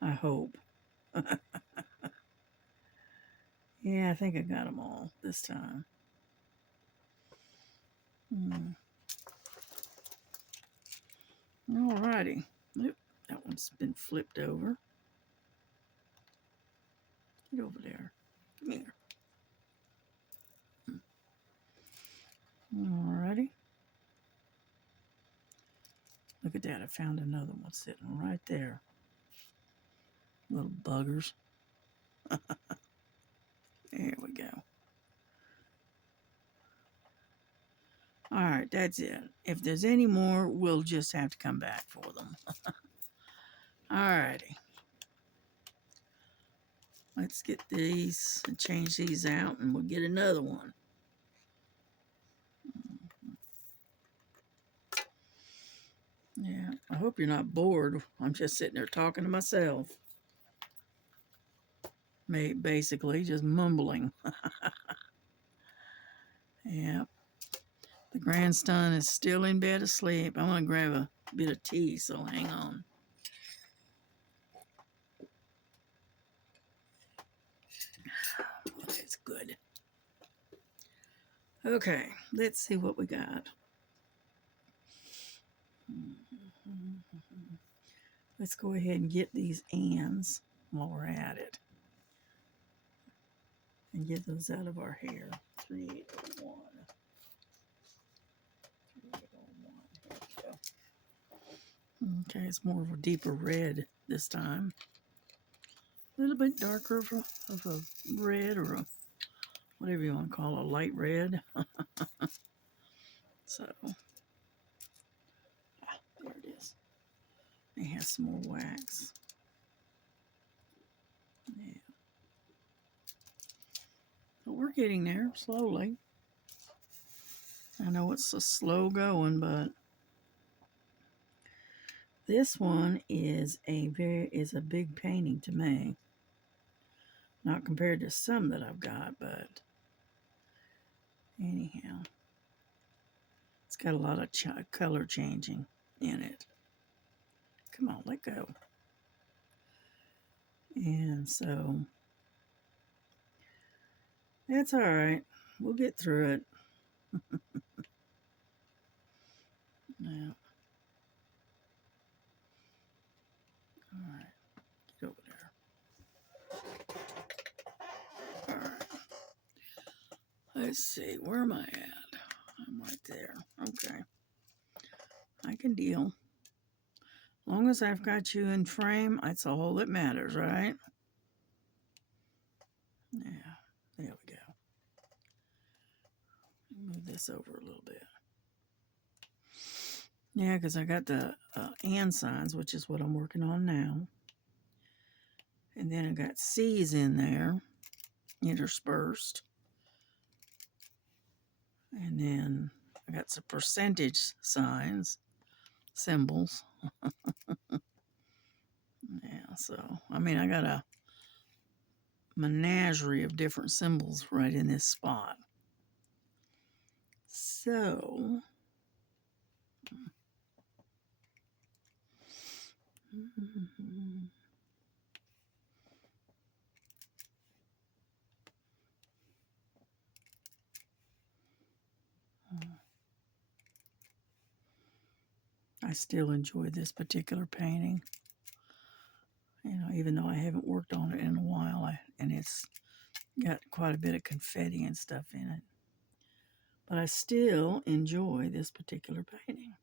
I hope. Yeah, I think I got them all this time. Alrighty. Oop, that one's been flipped over. Get over there. Come here. Alrighty. Look at that. I found another one sitting right there. Little buggers. There we go. Alright, that's it. If there's any more, we'll just have to come back for them. Alrighty. Let's get these and change these out, and we'll get another one. Yeah, I hope you're not bored. I'm just sitting there talking to myself. Basically, just mumbling. Yeah. The grandson is still in bed asleep. I'm going to grab a bit of tea, so hang on. That's good. Okay, let's see what we got. Let's go ahead and get these ands while we're at it. And get those out of our hair. 3801. 3801. Okay, it's more of a deeper red this time. A little bit darker of a red, or a whatever you want to call a light red. So, there it is. It has some more wax. Yeah. But we're getting there slowly. I know it's a slow going, but this one is a big painting to me. Not compared to some that I've got, but anyhow, it's got a lot of color changing in it. Come on, let go. And so that's all right. We'll get through it. Yeah. All right. Get over there. All right. Let's see. Where am I at? I'm right there. Okay. I can deal. As long as I've got you in frame, that's all that matters, right? Yeah. There we go. Move this over a little bit. Yeah, because I got the and signs, which is what I'm working on now. And then I got C's in there, interspersed. And then I got some percentage signs, symbols. Yeah, so, I mean, I got a menagerie of different symbols right in this spot. So, I still enjoy this particular painting. You know, even though I haven't worked on it in a while, and it's got quite a bit of confetti and stuff in it. But I still enjoy this particular painting.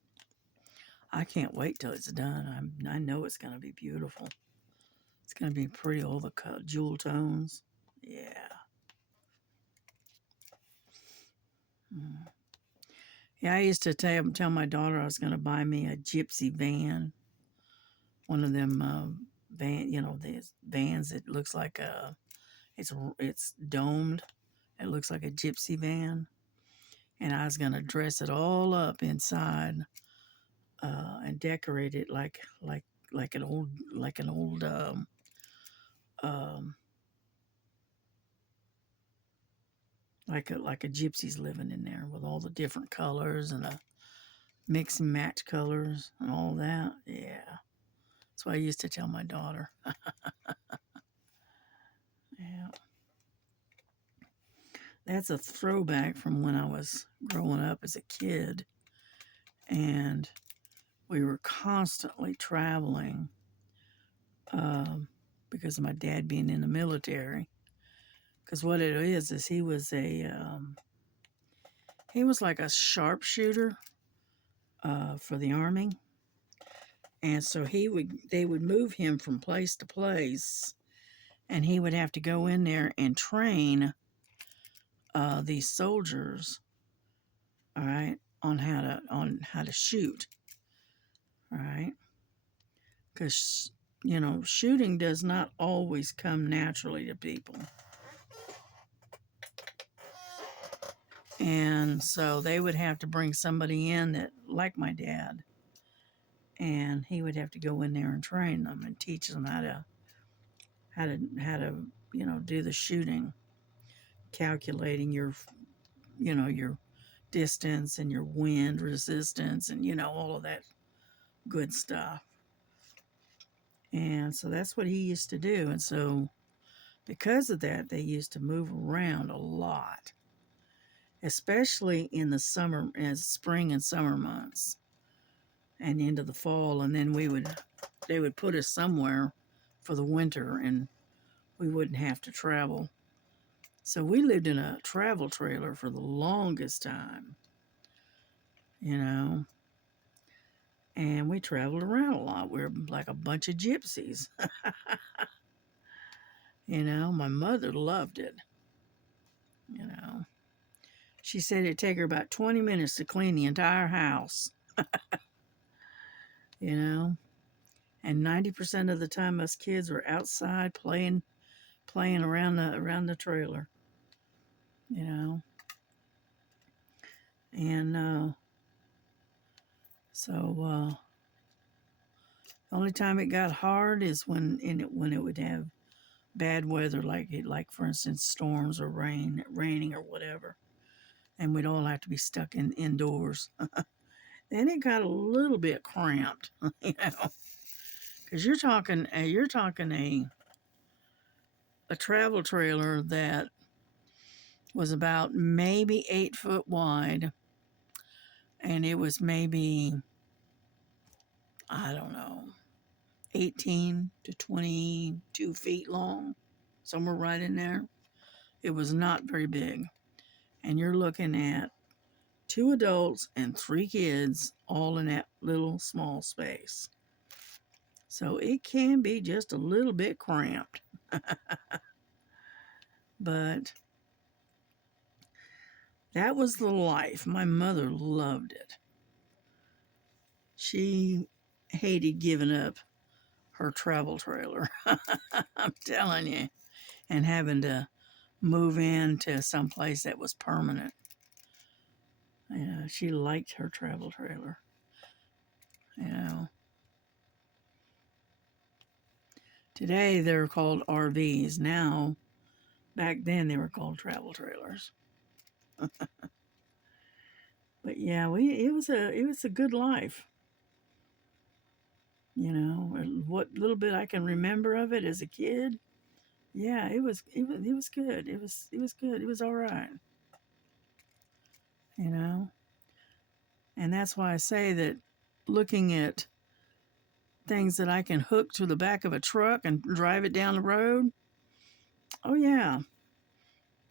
I can't wait till it's done. I know it's going to be beautiful. It's going to be pretty, all the jewel tones. Yeah. Yeah, I used to tell my daughter I was going to buy me a gypsy van. One of them these vans that looks like it's domed. It looks like a gypsy van. And I was going to dress it all up inside and decorate it like an old like a gypsy's living in there with all the different colors and mix and match colors and all that. Yeah. That's what I used to tell my daughter. Yeah. That's a throwback from when I was growing up as a kid. And we were constantly traveling um, because of my dad being in the military. Because what it is he was like a sharpshooter for the army, and so they would move him from place to place, and he would have to go in there and train these soldiers, all right, on how to shoot, all right, because shooting does not always come naturally to people. And so they would have to bring somebody in that, like my dad, and he would have to go in there and train them and teach them how to do the shooting, calculating your distance and your wind resistance and all of that good stuff. And so that's what he used to do. And so because of that, they used to move around a lot, especially in the summer, as spring and summer months, and into the fall. And then they would put us somewhere for the winter, and we wouldn't have to travel. So we lived in a travel trailer for the longest time, you know, and we traveled around a lot. We were like a bunch of gypsies. My mother loved it. You know, she said it'd take her about 20 minutes to clean the entire house, you know, and 90% of the time us kids were outside playing around the trailer, you know. And so the only time it got hard is when it would have bad weather, like for instance storms or raining or whatever, and we'd all have to be stuck indoors. Then it got a little bit cramped, because you're talking a travel trailer that was about maybe 8 foot wide, and it was maybe, I don't know, 18 to 22 feet long, somewhere right in there. It was not very big. And you're looking at 2 adults and 3 kids all in that little small space. So it can be just a little bit cramped. But that was the life. My mother loved it. She hated giving up her travel trailer. I'm telling you. And having to move into some place that was permanent. She liked her travel trailer. You know. Today they're called RVs. Now, back then they were called travel trailers. But yeah, it was a good life. What little bit I can remember of it as a kid. Yeah, it was good. It was good. It was all right. You know, and that's why I say that looking at things that I can hook to the back of a truck and drive it down the road. Oh yeah,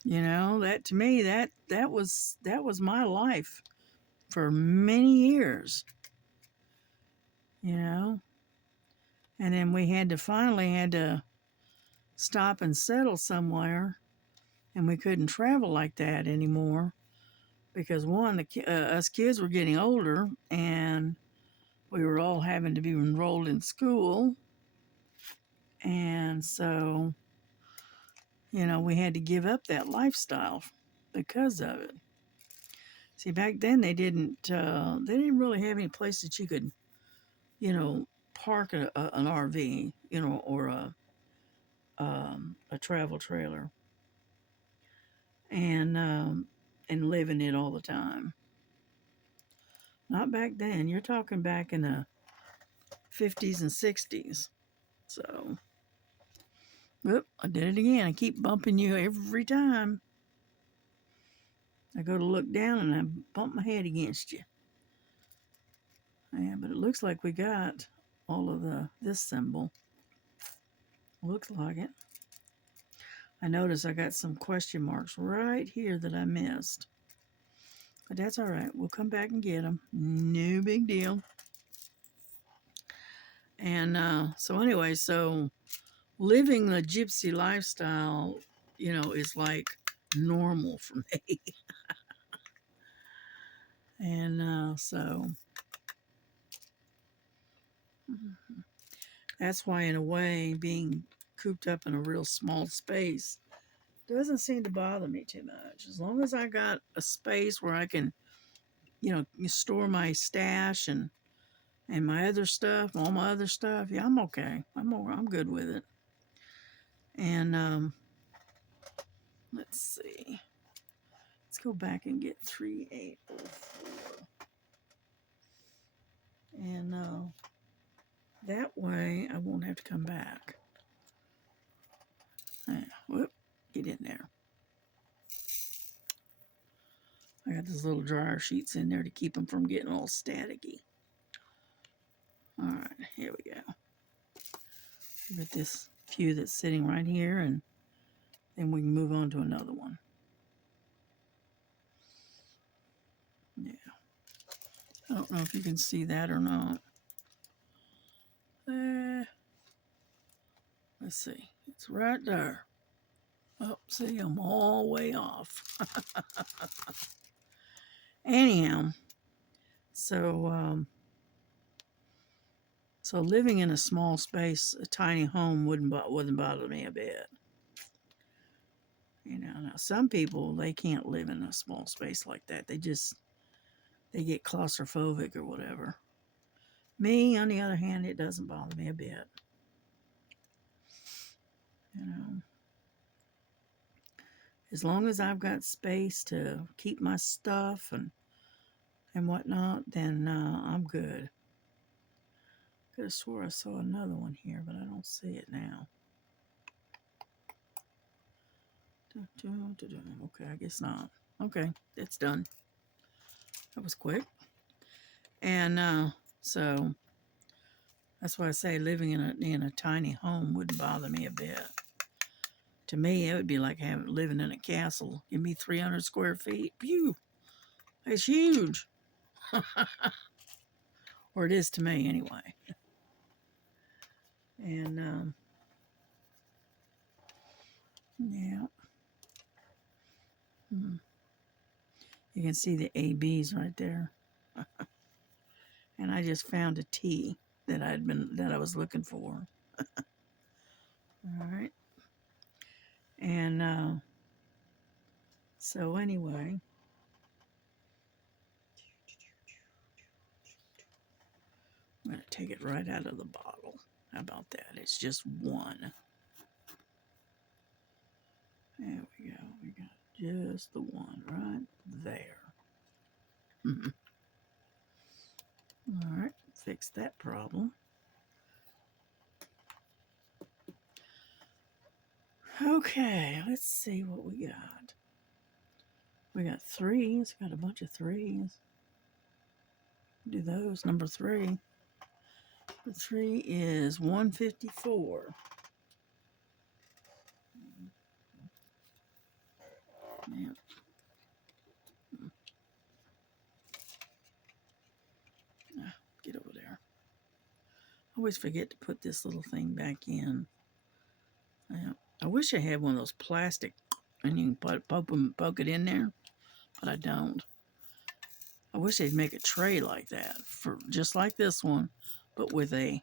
that to me that was my life for many years. You know, and then we finally had to stop and settle somewhere, and we couldn't travel like that anymore because one, us kids were getting older, and we were all having to be enrolled in school, and so we had to give up that lifestyle because of it. See, back then they didn't really have any place that you could, park an RV, or a travel trailer, and live in it all the time. Not back then. You're talking back in the 50s and 60s. So, whoop, I did it again. I keep bumping you every time. I go to look down and I bump my head against you. Yeah, but it looks like we got all of this symbol. Looks like it. I notice I got some question marks right here that I missed. But that's all right. We'll come back and get them. No big deal. And so anyway, so living the gypsy lifestyle, is like normal for me. And so that's why, in a way, being cooped up in a real small space doesn't seem to bother me too much. As long as I got a space where I can, store my stash and my other stuff, all my other stuff, yeah, I'm okay. I'm good with it. And let's see. Let's go back and get 3804. And that way I won't have to come back. Whoop, get in there. I got those little dryer sheets in there to keep them from getting all staticky. All right, here we go. With this few that's sitting right here, and then we can move on to another one. Yeah. I don't know if you can see that or not. Let's see. It's right there. Oh, see, I'm all the way off. Anyhow, so living in a small space, a tiny home wouldn't bother me a bit. Now some people, they can't live in a small space like that. They get claustrophobic or whatever. Me, on the other hand, it doesn't bother me a bit. As long as I've got space to keep my stuff and whatnot, then I'm good. Could have swore I saw another one here, but I don't see it now. Okay, I guess not. Okay, it's done. That was quick. And so that's why I say living in a tiny home wouldn't bother me a bit. To me, it would be like living in a castle. Give me 300 square feet. Phew, it's huge. Or it is to me, anyway. And yeah. You can see the ABs right there. And I just found a T that I was looking for. All right. And so anyway, I'm going to take it right out of the bottle. How about that? It's just one. There we go. We got just the one right there. All right. Fix that problem. Okay. Let's see what we got. We got threes. Got a bunch of threes. Do those. Number 3. The 3 is 154. Yep. Get over there. I always forget to put this little thing back in. I wish I had one of those plastic and you can poke it in there, but I don't. I wish they'd make a tray like that, for just like this one, but with a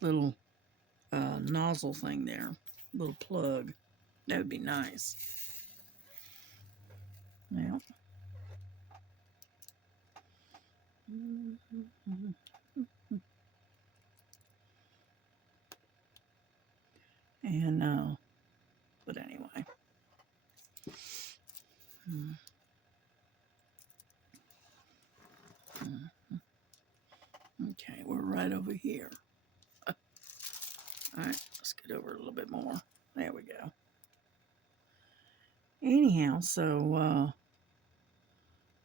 little nozzle thing there, little plug. That would be nice. Yeah. And but anyway. right over here. All right, let's get over a little bit more. There we go. Anyhow, so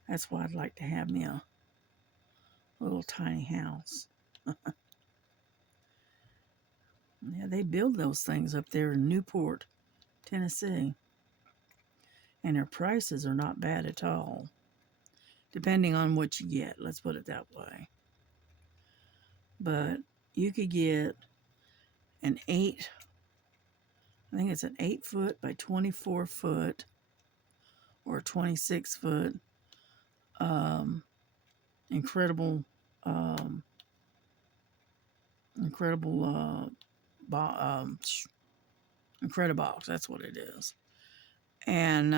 that's why I'd like to have me a little tiny house. Yeah, they build those things up there in Newport, Tennessee. And their prices are not bad at all, depending on what you get. Let's put it that way. But you could get an I think it's an 8-foot by 24-foot or 26-foot incredible incredible Incredibox. That's what it is. And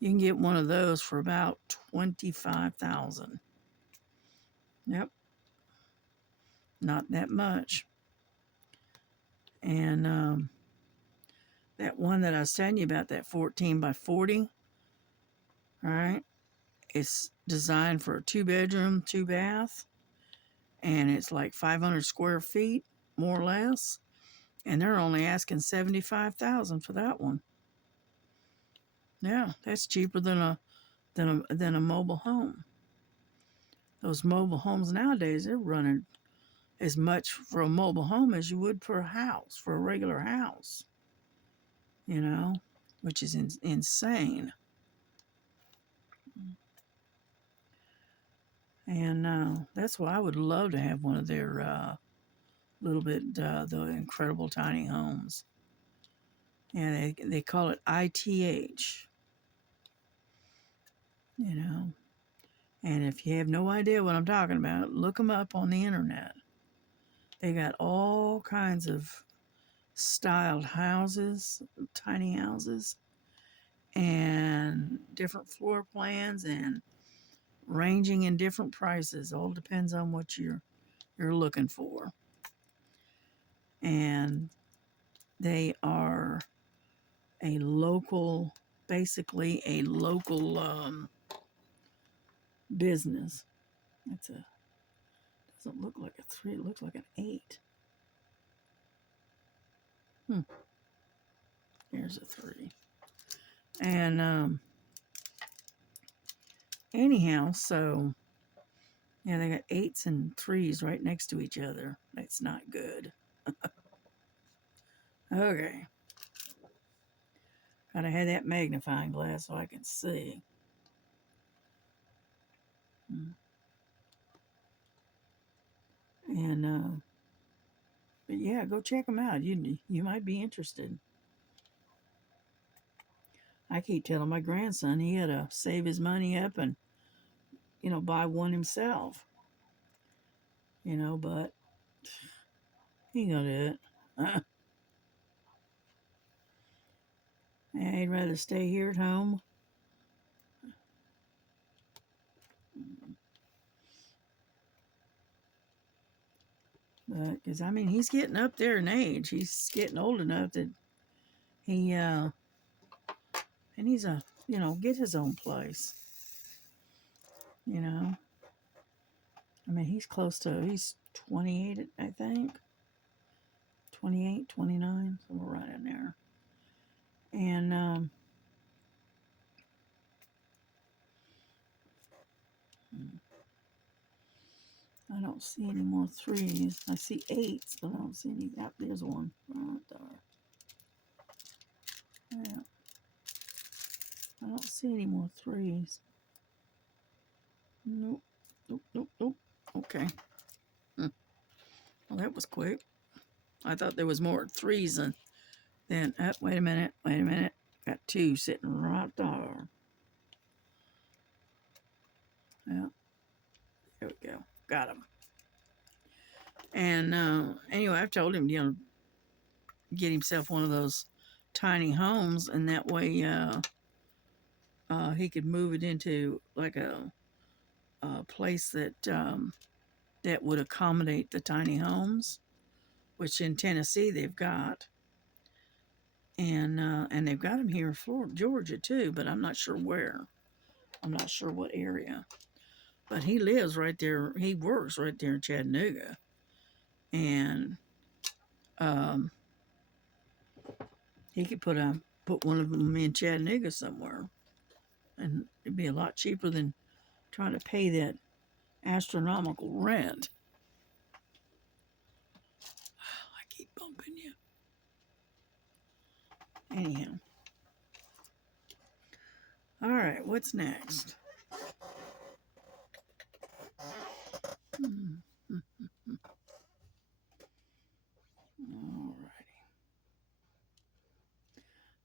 you can get one of those for about $25,000. Yep, not that much. And that one that I was telling you about, that 14 by 40, all right, it's designed for a 2-bedroom, 2-bath, and it's like 500 square feet, more or less. And they're only asking $75,000 for that one. Yeah, that's cheaper than a mobile home. Those mobile homes nowadays, they're running as much for a mobile home as you would for a house, for a regular house. You know, which is insane. And that's why I would love to have one of their the incredible tiny homes. Yeah, they call it ITH. You know, and if you have no idea what I'm talking about, look them up on the internet. They got all kinds of styled houses, tiny houses, and different floor plans, and ranging in different prices. All depends on what you're looking for. And they are basically a local business. Doesn't look like a 3, it looks like an 8. Here's a 3. And anyhow, so yeah, they got 8s and 3s right next to each other. That's not good. Okay. Gotta have that magnifying glass so I can see. And but yeah, go check them out. You might be interested. I keep telling my grandson he had to save his money up and buy one himself. But he ain't gonna do it. I'd rather stay here at home. But because he's getting up there in age. He's getting old enough that he and he's get his own place. He's close to, he's 28, I think. 28, 29, somewhere right in there. And I don't see any more 3s. I see 8s, but I don't see any. Yep, there's one right there. Yeah. I don't see any more 3s. Nope. Nope. Okay. Well, that was quick. I thought there was more 3s than wait a minute. Got 2 sitting right there. Yeah. There we go. Got him. And anyway, I've told him, get himself one of those tiny homes, and that way he could move it into like a place that would accommodate the tiny homes, which in Tennessee they've got, and they've got them here in Florida, Georgia too, but I'm not sure where. I'm not sure what area. But he lives right there. He works right there in Chattanooga, and um, he could put one of them in Chattanooga somewhere, and it'd be a lot cheaper than trying to pay that astronomical rent. I keep bumping you. Anyhow. All right, what's next? All righty.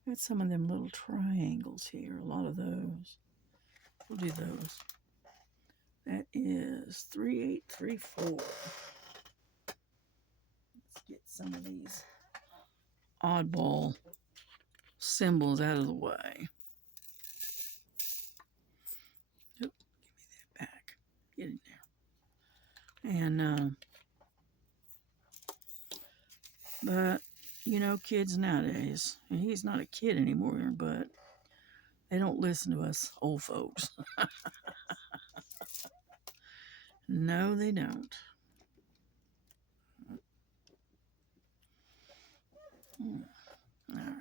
Got some of them little triangles here, a lot of those. We'll do those. That is 3834. Let's get some of these oddball symbols out of the way. Oop, give me that back. Get in there. And, but, you know, kids nowadays, and he's not a kid anymore, but they don't listen to us old folks. No, they don't. All righty.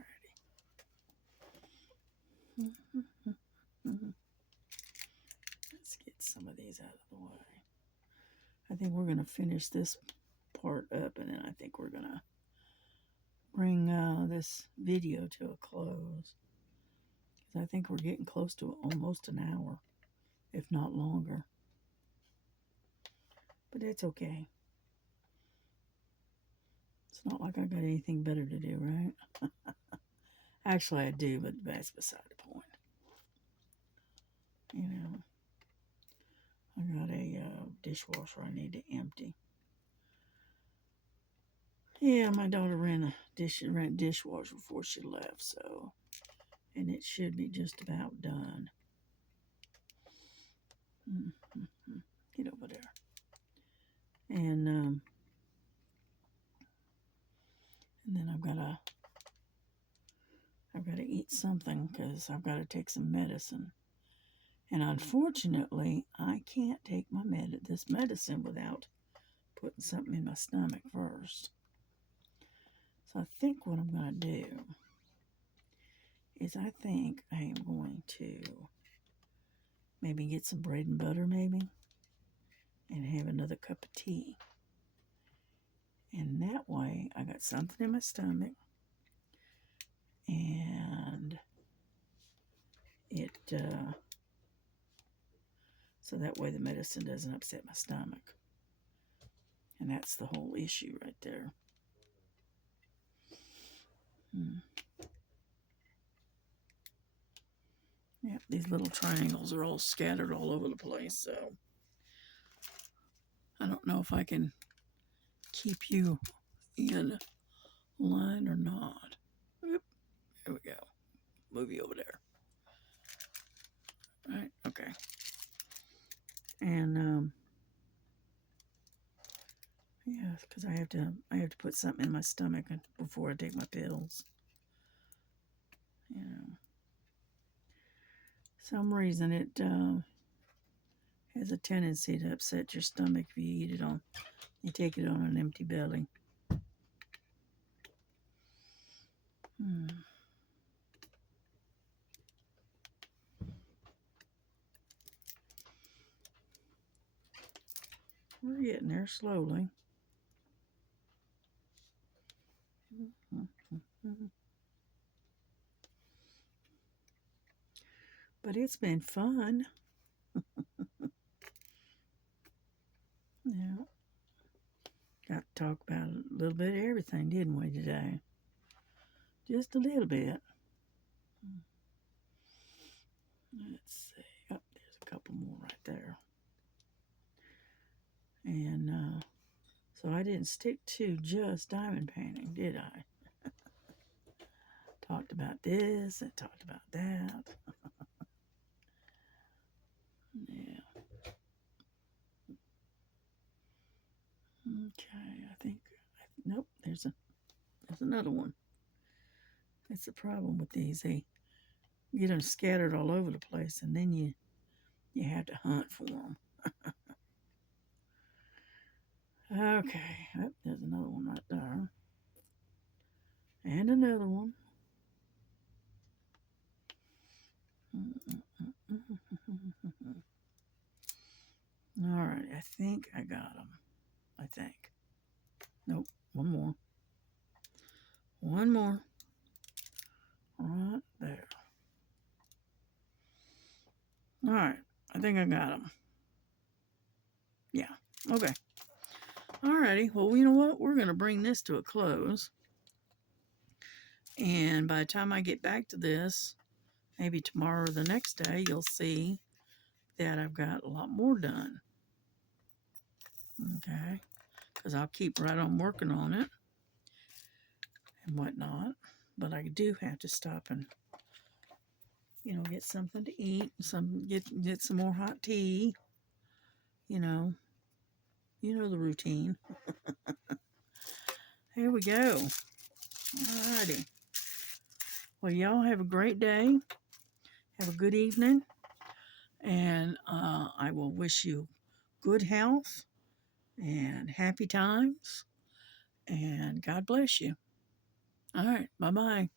Let's get some of these out of the way. I think we're going to finish this part up, and then I think we're going to bring this video to a close. Because I think we're getting close to almost an hour, if not longer. But it's okay. It's not like I got anything better to do, right? Actually, I do, but that's beside the point. You know, I got a dishwasher I need to empty. Yeah, my daughter ran a dishwasher before she left, so, and it should be just about done. Get over there. And then I've got to eat something because I've got to take some medicine. And unfortunately, I can't take this medicine without putting something in my stomach first. So I think what I'm going to do is I think I am going to maybe get some bread and butter maybe and have another cup of tea. And that way I got something in my stomach and it so that way the medicine doesn't upset my stomach. And that's the whole issue right there. Yeah, these little triangles are all scattered all over the place, so I don't know if I can keep you in line or not. Oop, here we go. Move you over there. Right, okay. And yeah, because I have to put something in my stomach before I take my pills. You know, some reason it has a tendency to upset your stomach if you eat it on. You take it on an empty belly. We're getting there slowly. But it's been fun. Yeah. Got to talk about a little bit of everything, didn't we, today? Just a little bit. Let's see. Oh, there's a couple more right there. And so I didn't stick to just diamond painting, did I? Talked about this and talked about that. Yeah. Okay, I think. Nope, there's another one. That's the problem with these. They get them scattered all over the place, and then you have to hunt for them. Okay, oh, there's another one right there. And another one. All right, I think I got them. I think. Nope, one more. One more. Right there. All right, I think I got them. Yeah, okay. Alrighty, well, you know what? We're going to bring this to a close. And by the time I get back to this, maybe tomorrow or the next day, you'll see that I've got a lot more done. Okay, because I'll keep right on working on it and whatnot. But I do have to stop and, get something to eat, get some more hot tea. You know, the routine. Here we go. Alrighty. Well, y'all have a great day. Have a good evening. And I will wish you good health and happy times. And God bless you. All right. Bye bye.